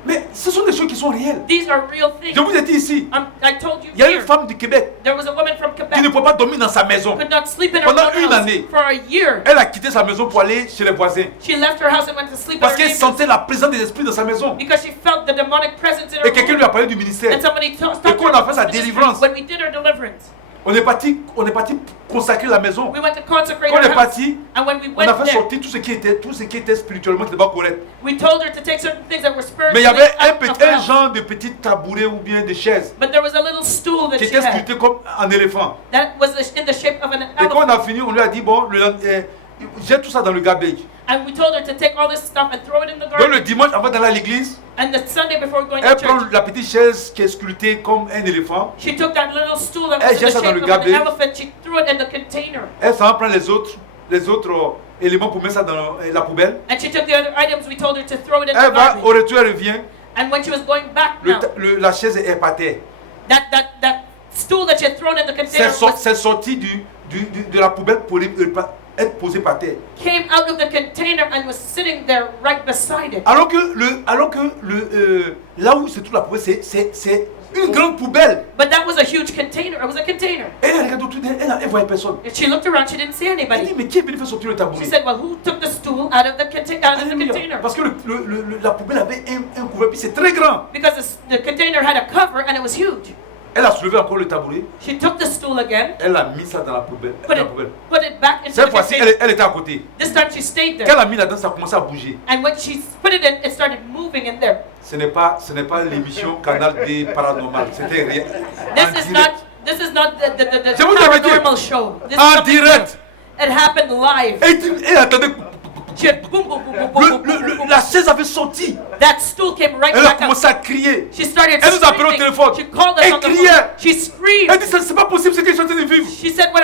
Mais ce sont des choses qui sont réelles. These are real things. Je vous ai dit ici, I told you il y a une here, femme du Québec there was a woman from qui ne Quebec peut pas dormir dans sa maison. could not sleep in her Pendant own une house année. for a year. Elle a quitté sa maison pour aller chez les voisins. She left her house and went to sleep Parce at her qu'elle neighbor's sentait la présence des esprits dans sa maison. because she felt the demonic presence in her Et quelqu'un lui home. a parlé du ministère. And somebody Et quand on a fait sa her délivrance, when we did her deliverance. on est parti consacrer la maison. We went to consecrate Quand on our est house. parti, And when we on a went fait there, sortir tout ce qui était spirituellement qui n'était pas correct. we told her to take certain things that were Mais il y spiritually avait out of un house. genre de petit tabouret ou bien de chaise But there was a little stool that qui she était had sculpté comme un éléphant. that was in the shape of an Et quand on elephant. a fini, on lui a dit, bon, jette tout ça dans le garbage. And we told her to take all this stuff and throw it in the Donc le garbage. dimanche, avant d'aller à l'église, And the Sunday before going to elle prend church, la petite chaise qui est sculptée comme un éléphant. she took that little stool that Elle was in jette the ça dans shape le of an garbage. elephant, she threw it in the container. Elle s'en prend les autres éléments pour mettre ça dans la poubelle. And she took the other items, we told her to throw it in the Elle va, au garbage. retour, elle revient. And when she was going back now, La chaise est par terre. that stool that she had thrown in the container C'est sorti de la poubelle pour être posé par terre. came out of the container and was sitting there right beside it. Alors que là où se trouve la poubelle, c'est une grande poubelle. But that was a huge container. It was a container. Elle regarde autour d'elle, elle voyait personne. If she looked around, she didn't see Elle dit, anybody. mais qui est venu faire sortir le She tabouret? said, well, who took the stool out of the Alléluia. container? Parce que la poubelle avait un couvercle, puis c'est très grand. Because the container had a cover and it was huge. Elle a soulevé encore le tabouret, She took the stool again, elle a mis ça dans la poubelle. put it back into Cette the fois-ci, container. elle était à côté. This time she stayed Quand there. elle a mis là-dedans, ça a commencé à bouger. And when she put it in, it started moving in there. Ce n'est pas l'émission Canal D paranormal. C'était rien. This is not the Je vous avais dit. paranormal show. This is En something direct. new. It happened live. Et attendez, She had boom, boom, boom, boom, boom, boom, boom, boom. la chaise avait sorti. That stool came right Elle a back up. commencé à crier. She started Elle nous a appelé au screaming. téléphone. She called us Elle on the criait. phone. She Elle screamed. dit, c'est pas possible ce que je suis en train de vivre. She said, what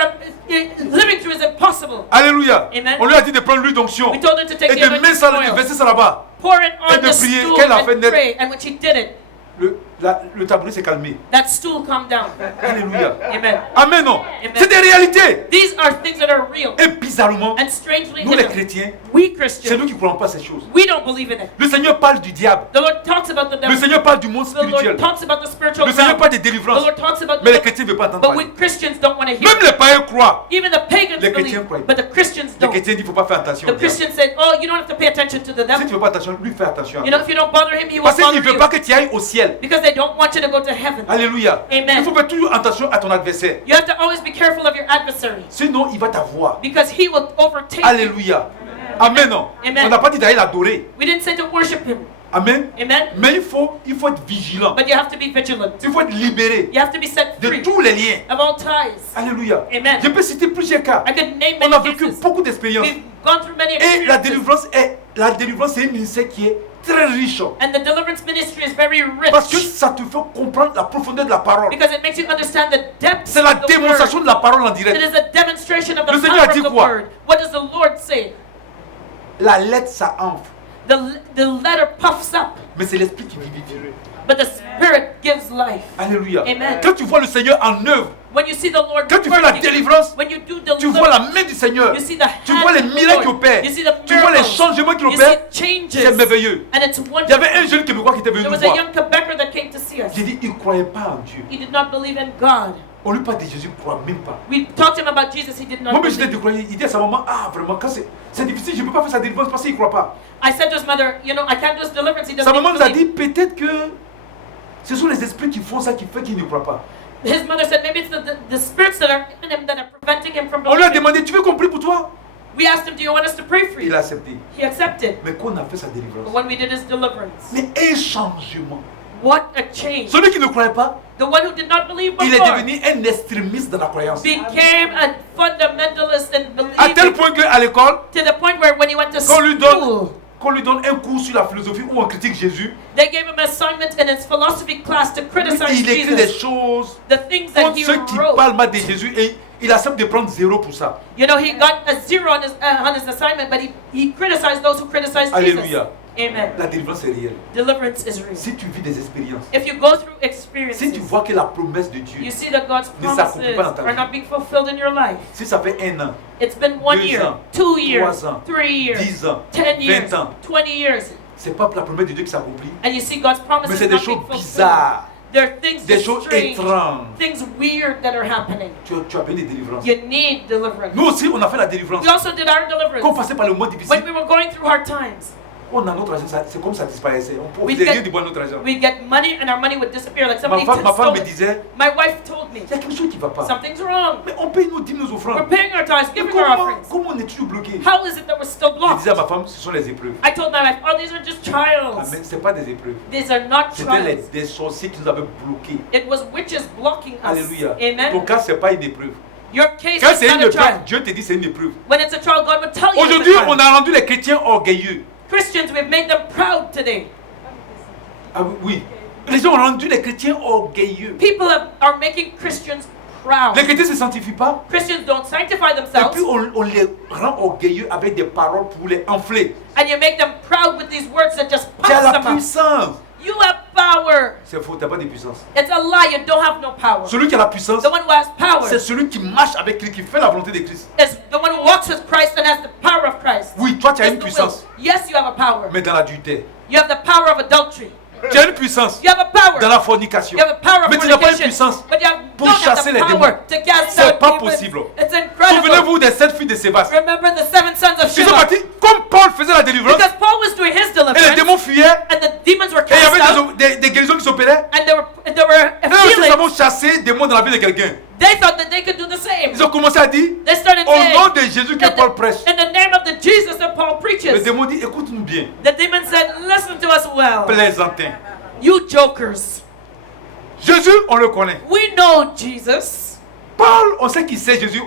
I'm living through is impossible. Alléluia. Amen. On lui a dit de prendre l'huile d'onction We told her to take et the de mettre anointing ça, de oil, verser ça là-bas. pour it et on de the prier. stool Qu'elle a fait and net. pray. And when she did it, Le tabouret s'est calmé. that stool calmed down. Alléluia. Amen. Amen, non. Amen. C'est des réalités. These are things that are real. Et bizarrement, And strangely nous les enough, chrétiens, we c'est Christians, nous qui ne croyons pas à ces choses. we don't believe in it. Le Seigneur parle du diable. The Lord talks about the Le devil. Seigneur parle du monde The Lord spirituel. talks about the spiritual Le Seigneur realm. parle des The délivrances. Lord talks about Mais les the chrétiens ne veulent pas entendre but parler. we Christians don't want to hear Même it. les païens croient. Even the pagans Les believe, chrétiens croient. but the Christians Les don't. chrétiens disent qu'il ne faut pas faire attention. The au diable. Christians said, oh, you don't have to pay attention to the Si tu devil. ne fais pas attention, lui fais attention. You know, if you don't bother him, he will Parce qu'il bother ne veut you. pas que tu ailles au ciel. Because they don't want you to go to heaven. Alléluia. Amen. Il faut faire toujours attention à ton adversaire. You have to always be careful of your adversary. Sinon, il va t'avoir. Because he will overtake you. Alléluia. Amen. Non. Amen. On n'a pas dit d'aller l'adorer. We didn't say to worship him. Amen. Amen. Mais il faut être vigilant. But you have to be vigilant. Il faut être libéré You have to be set de free tous les liens. of all ties. Alléluia. Amen. Je peux citer plusieurs cas. I could name On a many vécu cases. beaucoup d'expériences. We've gone through many Et la experiences. délivrance, c'est un ministère qui est très riche. And the deliverance ministry is very Parce que rich. ça te fait comprendre la profondeur de la parole. Because it makes you understand the depth C'est la of the démonstration word. de la parole en It direct. is a demonstration of the Le Seigneur a power dit of the quoi? word. What does the Lord say? La lettre, ça enfle. The letter puffs up, Mais c'est l'esprit qui vivifie. but the Spirit gives life. Alléluia. Amen. Quand tu vois le Seigneur en œuvre, When you see the Lord quand tu fais la working, délivrance, when you do tu vois la deliverance, main du Seigneur. you see the Tu vois les hand of the miracles qu'il Lord. opère. You see the Tu vois les miracles. changements qu'il You opère. see C'est changes. merveilleux. And it's Il y avait un wonderful. jeune Québécois qui était venu There nous was a voir. young Quebecer that came to see us. J'ai dit, il ne croyait pas en Dieu. He did not believe in God. On lui parle de Jésus, il ne croit même pas. We talked to him about Jesus. He did not Moi, mais j'étais believe. découragé. Il dit à sa maman, ah vraiment, quand c'est difficile, je ne peux pas faire sa délivrance parce qu'il ne croit pas. I said to his mother, you know, I can't do his deliverance. He Sa doesn't maman even nous a believe. dit, peut-être que ce sont les esprits qui font ça qui fait qu'il ne croit pas. His mother said maybe it's the spirits that are in him that are preventing him from On lui a believing. demandé, tu veux qu'on prie pour toi? We asked him, do you want us to pray for Il you? a accepté. He accepted. Mais quand on a fait sa délivrance, But when we did his deliverance, mais un changement. what a change. Celui qui ne croyait pas, The one who did not believe il est before devenu un extrémiste dans la croyance. became a fundamentalist and À tel believing point qu'à l'école, to the point where when he went to qu'on lui donne un cours sur la philosophie où on critique Jésus, they gave him an assignment in his philosophy class to criticize il écrit des Jesus. choses The things that contre he ceux qui wrote. parlent mal de Jésus et il accepte de prendre 0 pour ça. You know, he got a 0 on his assignment, but he criticized those who criticized Alléluia. Jesus. Amen. La délivrance est réelle. Deliverance is real. Si tu vis des expériences, If you go through si tu experiences, vois que la promesse de Dieu, you see that God's ne s'accomplit promises pas dans ta are vie. not being fulfilled in your life. si ça fait 1 an, It's been 1 2 year, ans, 2 years, 3 ans, 3 years, 10 ans, 10 years, 20 ans, 20 years, c'est pas la promesse de Dieu qui s'accomplit, and you see God's mais promises c'est des not choses being fulfilled. bizarres, There are things des that's choses strange, étranges. things weird that are happening. Tu as besoin de délivrance. You need deliverance. Nous aussi, on a fait la délivrance. We also did our Quand on deliverance. passait par le moment difficile, When we were going through hard times, On a notre argent, c'est comme ça disparaissait. On We faisait rien get- de bon notre argent. We get money and our money would disappear like somebody Ma femme stole me it. disait, My wife told me, il y a quelque chose qui ne va pas. something's wrong. Mais on paye nos dîmes, nos We're offrandes. paying our tithes, Mais giving our offerings. comment on est toujours bloqué? How is it that we're still Je blocked? disais à ma femme, ce sont les épreuves. I told my wife, oh, these are just trials. Amen. Ce n'est pas des épreuves. These are not C'était trials. des sorciers qui nous avaient bloqués. It was witches blocking us. Alléluia. Amen. Ton cas, ce n'est pas une épreuve. Your case Quand is c'est not une a épreuve, trial. Dieu te dit c'est une épreuve. When it's a trial, God would tell you it's a Aujourd'hui, trial. on a rendu les chrétiens orgueilleux. Christians, we've made them proud today. Ah oui. Les gens ont rendu les chrétiens orgueilleux. People are making Christians proud. Les chrétiens ne se sanctifient pas. Christians don't sanctify Et themselves, puis on les rend orgueilleux avec des paroles pour les enfler. and you make them proud with these words that just Tu as puff la them up. puissance. You have power. C'est faux, tu n'as pas de puissance. It's a lie. You don't have no power. Celui qui a la puissance, The one who has power c'est celui qui marche avec Christ, qui fait la volonté de Christ. is the one who walks with Christ and has the power of Christ. Oui, toi tu as It's une the will. puissance, Yes, you have a power. mais dans l'adultère. You have the power of adultery. Tu as une puissance You have a power. dans la fornication. You have a power of Mais tu n'as pas une fornication. puissance But you pour don't have chasser the les power démons. to cast C'est out pas demons. possible. It's incredible. Souvenez-vous des 7 filles de Sébastien. Remember the 7 sons of Ils sont Sheba. partis, comme Paul faisait la délivrance, Because Paul was doing his et les deliverance, démons fuyaient, and the demons were et il y cast avait out, des guérisons qui s'opéraient. and there were Et eux aussi, healings. nous avons chassé des démons dans la vie de quelqu'un. They thought that they could do the same. Ils ont commencé à dire, They started au saying, nom de Jésus que Paul prêche. in the name of the Jesus that Paul Le preaches. démon dit, écoute-nous bien, The demon said, listen to us well. plaisantin. You jokers. Jésus, on le connaît. We know Jesus. Paul, on sait qu'il sait Jésus,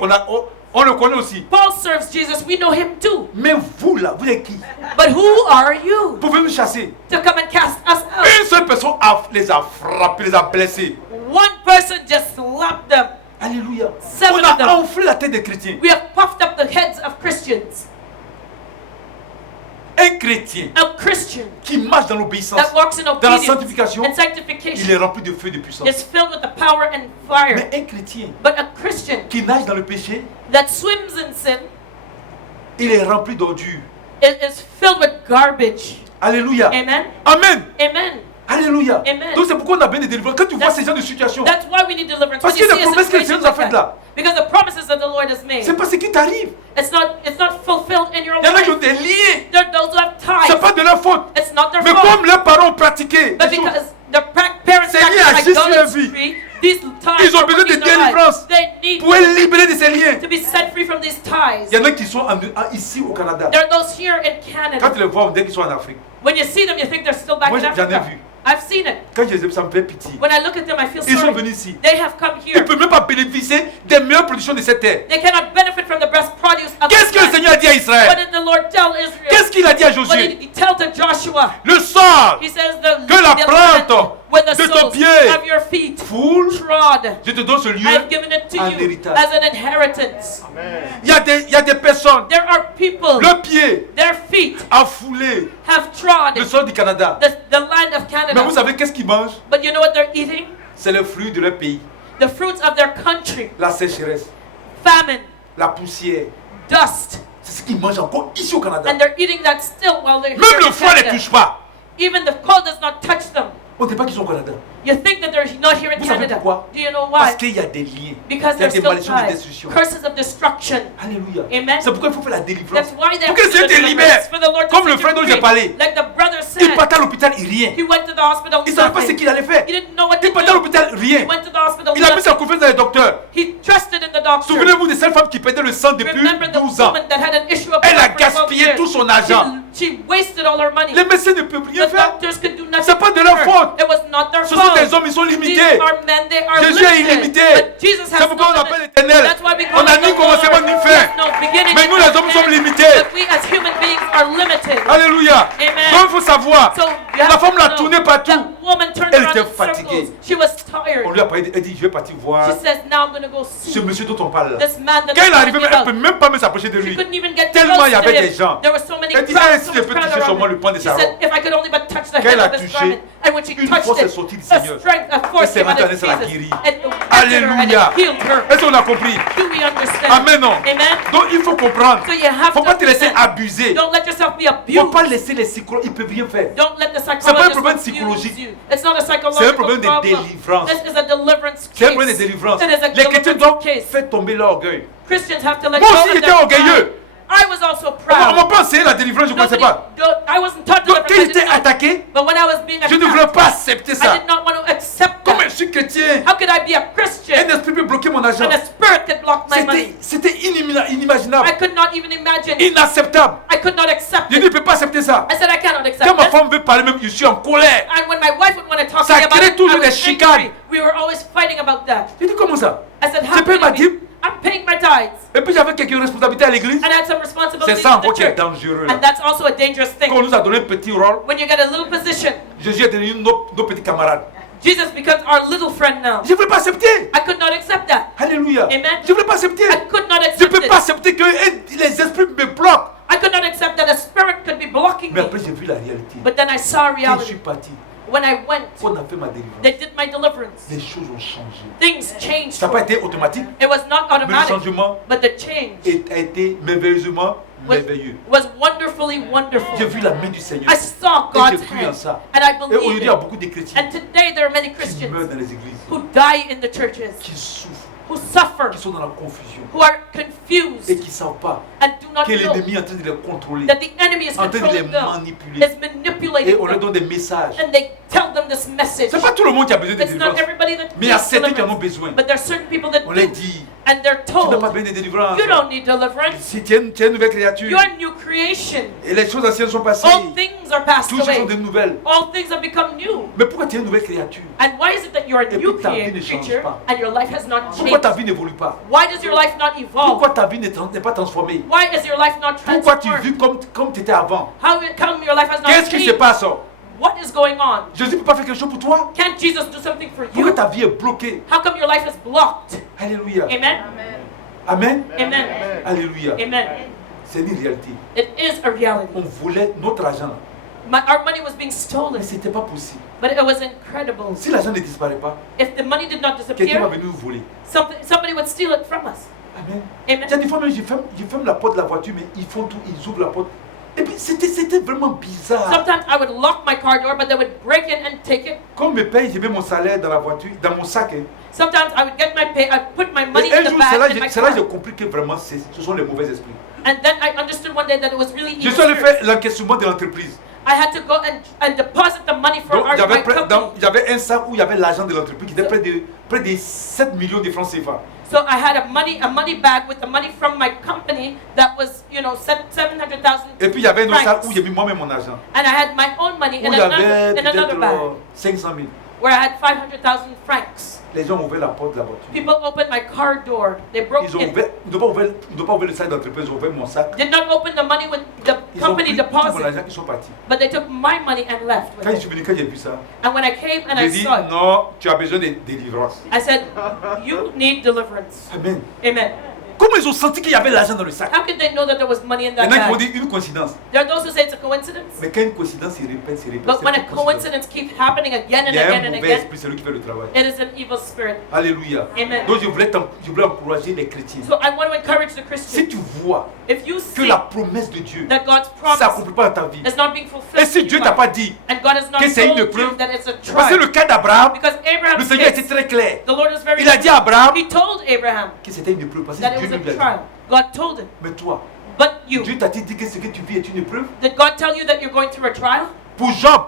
on le connaît aussi. Paul serves Jesus. We know him too. Mais vous là, vous êtes qui? But who are you Vous pouvez nous chasser. to come and cast us out? Une seule personne les a frappés, les a blessés. One person just slapped them. Alléluia. Seven On of them. a enflé la tête des chrétiens. We have puffed up the heads of Christians. Un chrétien A Christian qui marche dans l'obéissance, that walks in dans la obedience sanctification, and il est sanctification rempli de feu et de puissance. is filled with the power and fire. Mais un chrétien But a Christian qui nage dans le péché, that swims in sin il est rempli d'ordures. is filled with garbage. Alléluia. Amen. Amen. Amen. Alléluia. Amen. Donc c'est pourquoi on a besoin de délivrance. Quand tu vois That's- ces gens de situation, That's why we need deliverance. Parce When you que les see a promesses que le situation Seigneur nous a like faites là, that. Because the promises that the Lord has made, c'est pas ce qui t'arrive. it's not fulfilled in your Il y en a qui ont life. des liens. There are those who have C'est ties. pas de leur faute. It's not their Mais fault. comme leurs parents ont pratiqué, But des choses, because the parents Seigneur, practice agis sur leur vie. idolatry, these ties Ils ont are besoin de working in their lives. délivrance. They need pour être libérés de ces liens. to be set free from these ties. Il y en a qui sont ici au Canada. There are those here in Quand Canada. tu les vois, on dirait qu'ils sont en Afrique. When you see them, you think they're still back Moi, in j'en ai Africa. vu. I've seen it. Quand je les ai vus, ça me fait pitié. When I look at them, I feel Ils sont sorry. venus ici. They have come Ils ne here. peuvent même pas bénéficier des meilleures productions de cette terre. They cannot benefit from the best produce of Qu'est-ce que the le land. Seigneur a dit à What Israël? did the Lord tell Israel? Qu'est-ce qu'il a dit à What Josué? did he tell to Joshua? Le sol He says the que la the plante land where the de ton soles pied of your feet foule, trod. je te donne ce lieu I've given it to en you héritage. as an inheritance. Il y a des personnes, There are people, le pied their feet a foulé have trod le sol du Canada. the land of Mais Canada. vous savez qu'est-ce qu'ils mangent? But you know what they're eating? C'est le fruit de leur pays. The fruits of their country. La sécheresse, Famine, la poussière. dust. C'est ce qu'ils mangent encore ici au Canada. And they're eating that still while they're Même here le in froid ne les Canada. touche pas. Even the cold does not touch them. On ne dit pas qu'ils sont au Canada. You think that they're not here in Vous savez Canada. pourquoi? Do you know Parce why? qu'il y a des liens. Because Il y a there's des still malédictions de ties, destruction. curses of destruction. Alléluia. Amen. C'est pourquoi il faut faire la délivrance. That's why they Pour have que le to do Seigneur the te libère. deliverance for the Lord to Comme le set frère you dont j'ai free. parlé. Like the brother Il said, partait à l'hôpital, il rien. he went to the hospital. Il ne savait pas ce nothing. qu'il allait faire. He didn't know what to Il partait à do. l'hôpital, rien. He went to the hospital. Il a mis sa nothing. confiance dans les docteurs. He trusted in the doctor. Souvenez-vous de cette femme qui perdait le sang depuis Remember the 12 ans. woman that had an issue of Elle a blood for 12 gaspillé years. tout son argent. She wasted all her money. Les médecins ne peuvent rien The faire. doctors could do nothing. C'est pas de leur for her. faute. It was not their Ce fault. sont des hommes, ils sont These limités. are men, they are Jésus est limited. illimité. But Jesus has C'est pourquoi on no l'appelle limit. éternel. That's why we call On n'a him ni the commencement Lord. ni He fin. has no beginning Mais nous, nor les hommes, sommes end. limités. But we as human beings are limited. Alléluia. Amen. Donc il faut savoir. So you La have femme to l'a know tourné partout. that woman turned Elle around était in fatiguée. circles. She was tired. On lui a parlé, elle dit, je vais partir voir She says, now I'm going to go see ce monsieur dont on parle là. this man that Quand il est I'm arrivé, talking elle ne peut about. même pas me s'approcher de She lui. couldn't even get Tellement close il y to avait him. des gens. There were so many Elle dit, crowds, ah, so si je much peux crowd toucher around seulement her. le point de She sa said, robe. if I could only but touch the Quand hem elle a of his touché, garment. And when she une touched force est it, sortie du a Seigneur. strength, a force Et came out of ça l'a Jesus. guéri. And it lifted her and Alléluia. it healed her. Est-ce qu'on a compris? Do we understand? Amen, non. Amen. Donc il faut comprendre. So you have Faut to pas te laisser understand. abuser. Don't let yourself be Faut pas abused. laisser les psychologues, ils peuvent rien faire. Don't let the pas un psychologist problème abuse psychologique. you. It's not a C'est un psychological problème de problem. délivrance. This is a deliverance C'est un case. problème de délivrance. It is a Les chrétiens deliverance doivent case. faire tomber leur orgueil. Christians have to let Moi go aussi of j'étais their orgueilleux. pride. I was also On m'a proud. pas enseigné la délivrance, je ne connaissais pas. I wasn't taught Donc, quand deliverance. I j'étais didn't know. attaqué, But when I was being je ne voulais attacked, pas accepter I ça. did not want to accept Comment je that. suis chrétien, How could I be a un Christian esprit peut bloquer mon argent. and a spirit could block my money? C'était inimaginable, I could not even imagine. inacceptable. I could not accept Je dis, it. je ne peux pas accepter ça. I said I cannot Quand accept ma it. femme veut parler, même je suis en colère. And when my wife would want to talk to Ça me about crée it, toujours I des was chicanes. angry. We were always fighting about that. Je dis, comment ça? I said, Je how paye can ma it be? dîme. I'm paying my tithes. Et puis j'avais quelques responsabilités à l'église. And I had some C'est responsibilities ça in encore the qui est church. dangereux. là. And that's also a dangerous Quand on thing. nous a donné un petit rôle, When you get a little position, Jésus est devenu nos petits camarades. Jesus becomes our little friend now. Je ne voulais pas accepter. I could not accept that. Alléluia. Amen. Je ne voulais pas accepter. I could not Je ne accept peux pas it. accepter que les esprits me bloquent. I could not accept that a spirit could be blocking Mais me. après, j'ai vu la réalité. But then I saw Quand je suis reality. parti, When I went, on a fait ma délivrance. they did my deliverance. Les choses ont changé. Things changed. Ça n'a pas été automatique, It was not mais le automatic, changement but the change a été merveilleusement was, merveilleux. was wonderfully wonderful. J'ai vu la main du Seigneur. I saw Et j'ai God's cru en hand, ça. and I Et believe aujourd'hui, il y a it. beaucoup de chrétiens And today there are many qui Christians meurent dans les églises, who die in the churches, qui souffrent, who suffer, qui sont dans la confusion who are et confused qui ne savent pas and do not que know l'ennemi est en train de les contrôler, that the enemy is en train de les controlling them, manipuler. is Et manipulating on leur them, donne des messages. and they tell them this message. Ce n'est pas tout le monde qui a besoin de It's not délivrance, everybody that mais il y a needs certains qui en ont deliverance, besoin. but there are certain people that On leur do, dit, and they're tu n'as pas told, besoin de délivrance. you don't need deliverance. Si tu es une nouvelle créature, You're a new creation. et les choses anciennes sont passées, All things are passed toutes choses sont away. des nouvelles. All things have become new. Mais pourquoi tu es une nouvelle créature? And why is it that you're a Et new puis ta vie ne change creature pas. and your life has not Pourquoi ta changed? vie n'évolue pas? Why does your life not evolve? Pourquoi ta vie n'est pas transformée? Why is your life not Pourquoi tu transformed? vis comme tu étais avant? How come your life has not Qu'est-ce qui se changed? passe? What is going on? Jésus ne peut pas faire quelque chose pour toi? Can't Jesus do something for Pourquoi you? ta vie est bloquée? How come your life is blocked? Alléluia. Amen? Amen. Amen. Alléluia. Amen. C'est une réalité. It is a reality. On volait notre argent, Our money was being stolen, mais ce n'était pas possible. but it was incredible. Si l'argent ne disparaît pas, If the money did not quelqu'un va disappear, venir nous voler. somebody would steal it from us. Amen. Il y a Amen. des fois même, je ferme la porte de la voiture, mais ils font tout, ils ouvrent la porte. Et puis c'était vraiment bizarre. Sometimes I would lock my car door, but they would break in and take it. Quand on me paye, je mets mon salaire dans la voiture, dans mon sac. Hein. Sometimes I would get my pay, I put my money Et un in the jour, bag in my c'est là que j'ai car. compris que vraiment, ce sont les mauvais esprits. And then I understood one day that it was really Je evil suis allé spirits. faire l'encaissement de l'entreprise. I had to go and deposit the money for Donc, my company. j'avais un sac où il y avait l'argent de l'entreprise qui était près de 7 millions de francs CFA. So I had a money bag with the money from my company that was, 700,000 Et puis il y avait un autre sac francs. où j'ai mis moi-même mon argent. And I had my own money Où in il y avait another peut-être bag 500 000. where I had 500,000 francs. Les gens ont ouvert la porte de la voiture. People opened my car door. They broke Ils ont in. ouvert, ils n'ont pas ouvert le sac d'entreprise, ils ont ouvert mon sac. Did not open the money with the Ils ont company pris tout mon deposit, argent, ils sont partis. but they took my money and left with Quand je it. suis venu, quand j'ai vu ça, And when I came and I j'ai dit saw it, non, tu as besoin de délivrance. I said, you need deliverance. Amen. Amen. Comment ils ont senti qu'il y avait l'argent dans le sac? How could they know that there was money in Il y that en a qui vont bag? dire une coïncidence. There are those who say it's a coincidence. Mais quand une coïncidence se répète, But when a c'est pas coïncidence. coincidence keeps happening again and Il y a again un and mauvais again, esprit, c'est lui qui fait le travail. it is an evil spirit. Alléluia. Amen. Donc je voulais encourager les chrétiens. So I want to encourage the Si Christians. tu vois If you que see la promesse de Dieu that God's ne promise s'accomplit pas dans ta vie, is not being et fulfilled si in Dieu your t'a life, pas dit, and God has not que c'est une told you preuve, that it's a parce que le trial, cas d'Abraham, because le Abraham's Seigneur était case, très clair. the Lord is very Il a dit à Abraham He told Abraham que c'était une épreuve, parce that que it Dieu was lui a a dit. trial. God told him. Mais toi, But you, Dieu t'a dit que ce que tu vis est une épreuve. did God tell you that you're going through a trial? Pour Job,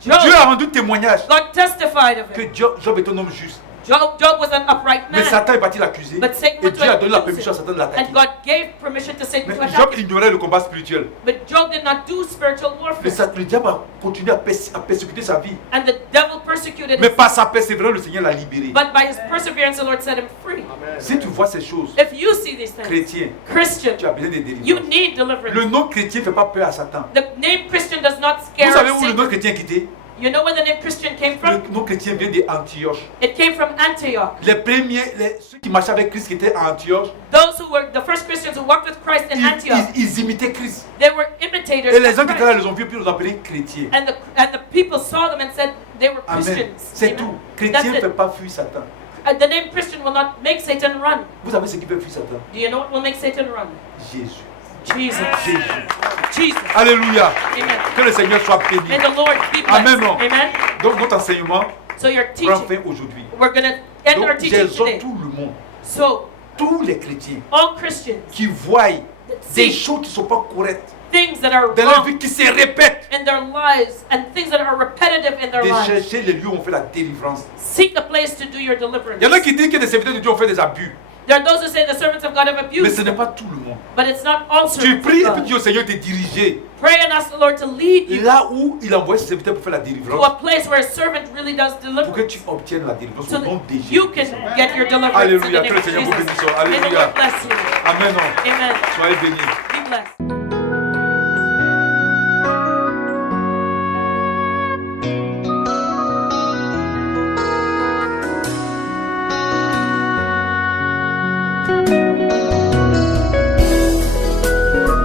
Job. Dieu a rendu témoignage God testified of que it. Job est un homme juste. Job was an upright Mais man. Satan est parti l'accuser. But Satan Et went Dieu a to donné la accuse permission à him. Satan de l'attaquer. And God gave permission to Satan Mais to Job attack him. ignorait le combat spirituel. But Job did not do spiritual warfare. Le diable a continué à persécuter sa vie. And the devil persecuted Mais him. par sa persévérance, le Seigneur l'a libéré. But by his perseverance, the Lord set him free. Si tu vois ces choses, If you see these things, chrétien, Christian, tu as besoin de you délivrance. need Le deliverance. nom chrétien ne fait pas peur à Satan. The name Christian does not Vous scare savez où le nom Satan. chrétien est quitté? You know where the name Christian came from? Le nom chrétien vient d'Antioche. It came from Antioch. Les premiers, ceux qui marchaient avec Christ qui étaient à Antioche, Those who were the first Christians who walked with Christ in Antioch, ils imitaient Christ. they were imitators Et les of gens qui étaient là Christ. les ont vus puis ils les ont appelés chrétiens. And the people saw them and said they were Amen. Christians. C'est Amen. tout. That's Chrétien ne it. fait pas fuir Satan. The name Christian will not make Satan run. Vous savez ce qui fait fuir Satan? Do you know what will make Satan run? Jésus. Jesus. Jésus. Jesus. Alléluia. Amen. Que le Seigneur soit béni. May the Lord be blessed. Amen. Amen. Donc notre enseignement So your prend teaching, fin aujourd'hui. we're going to end our Donc teaching j'exhorte today. tout le monde, So tous les chrétiens all Christians qui voient des see choses qui ne sont pas correctes things that are dans leur wrong vie, qui se répètent, in their lives and things that are repetitive in their de lives. chercher les lieux où on fait la délivrance. Seek a place to do your deliverance. Il y en a qui disent que les serviteurs de Dieu ont fait des abus, There are those who say the servants of God have mais abused, ce n'est pas tout le monde. but it's not all Tu servants pries et of puis God. dis au Seigneur de te diriger Pray and ask the Lord to lead you là où il envoie ses serviteurs pour faire la to délivrance, a place where a servant really does pour que deliverance, tu obtiennes la délivrance so au nom that de Jésus. you can get your deliverance in the Alléluia. name Que le of Seigneur vous Jesus. bénisse. May the Alléluia. Lord bless you. Amen. Amen. Soyez bénis. Be blessed.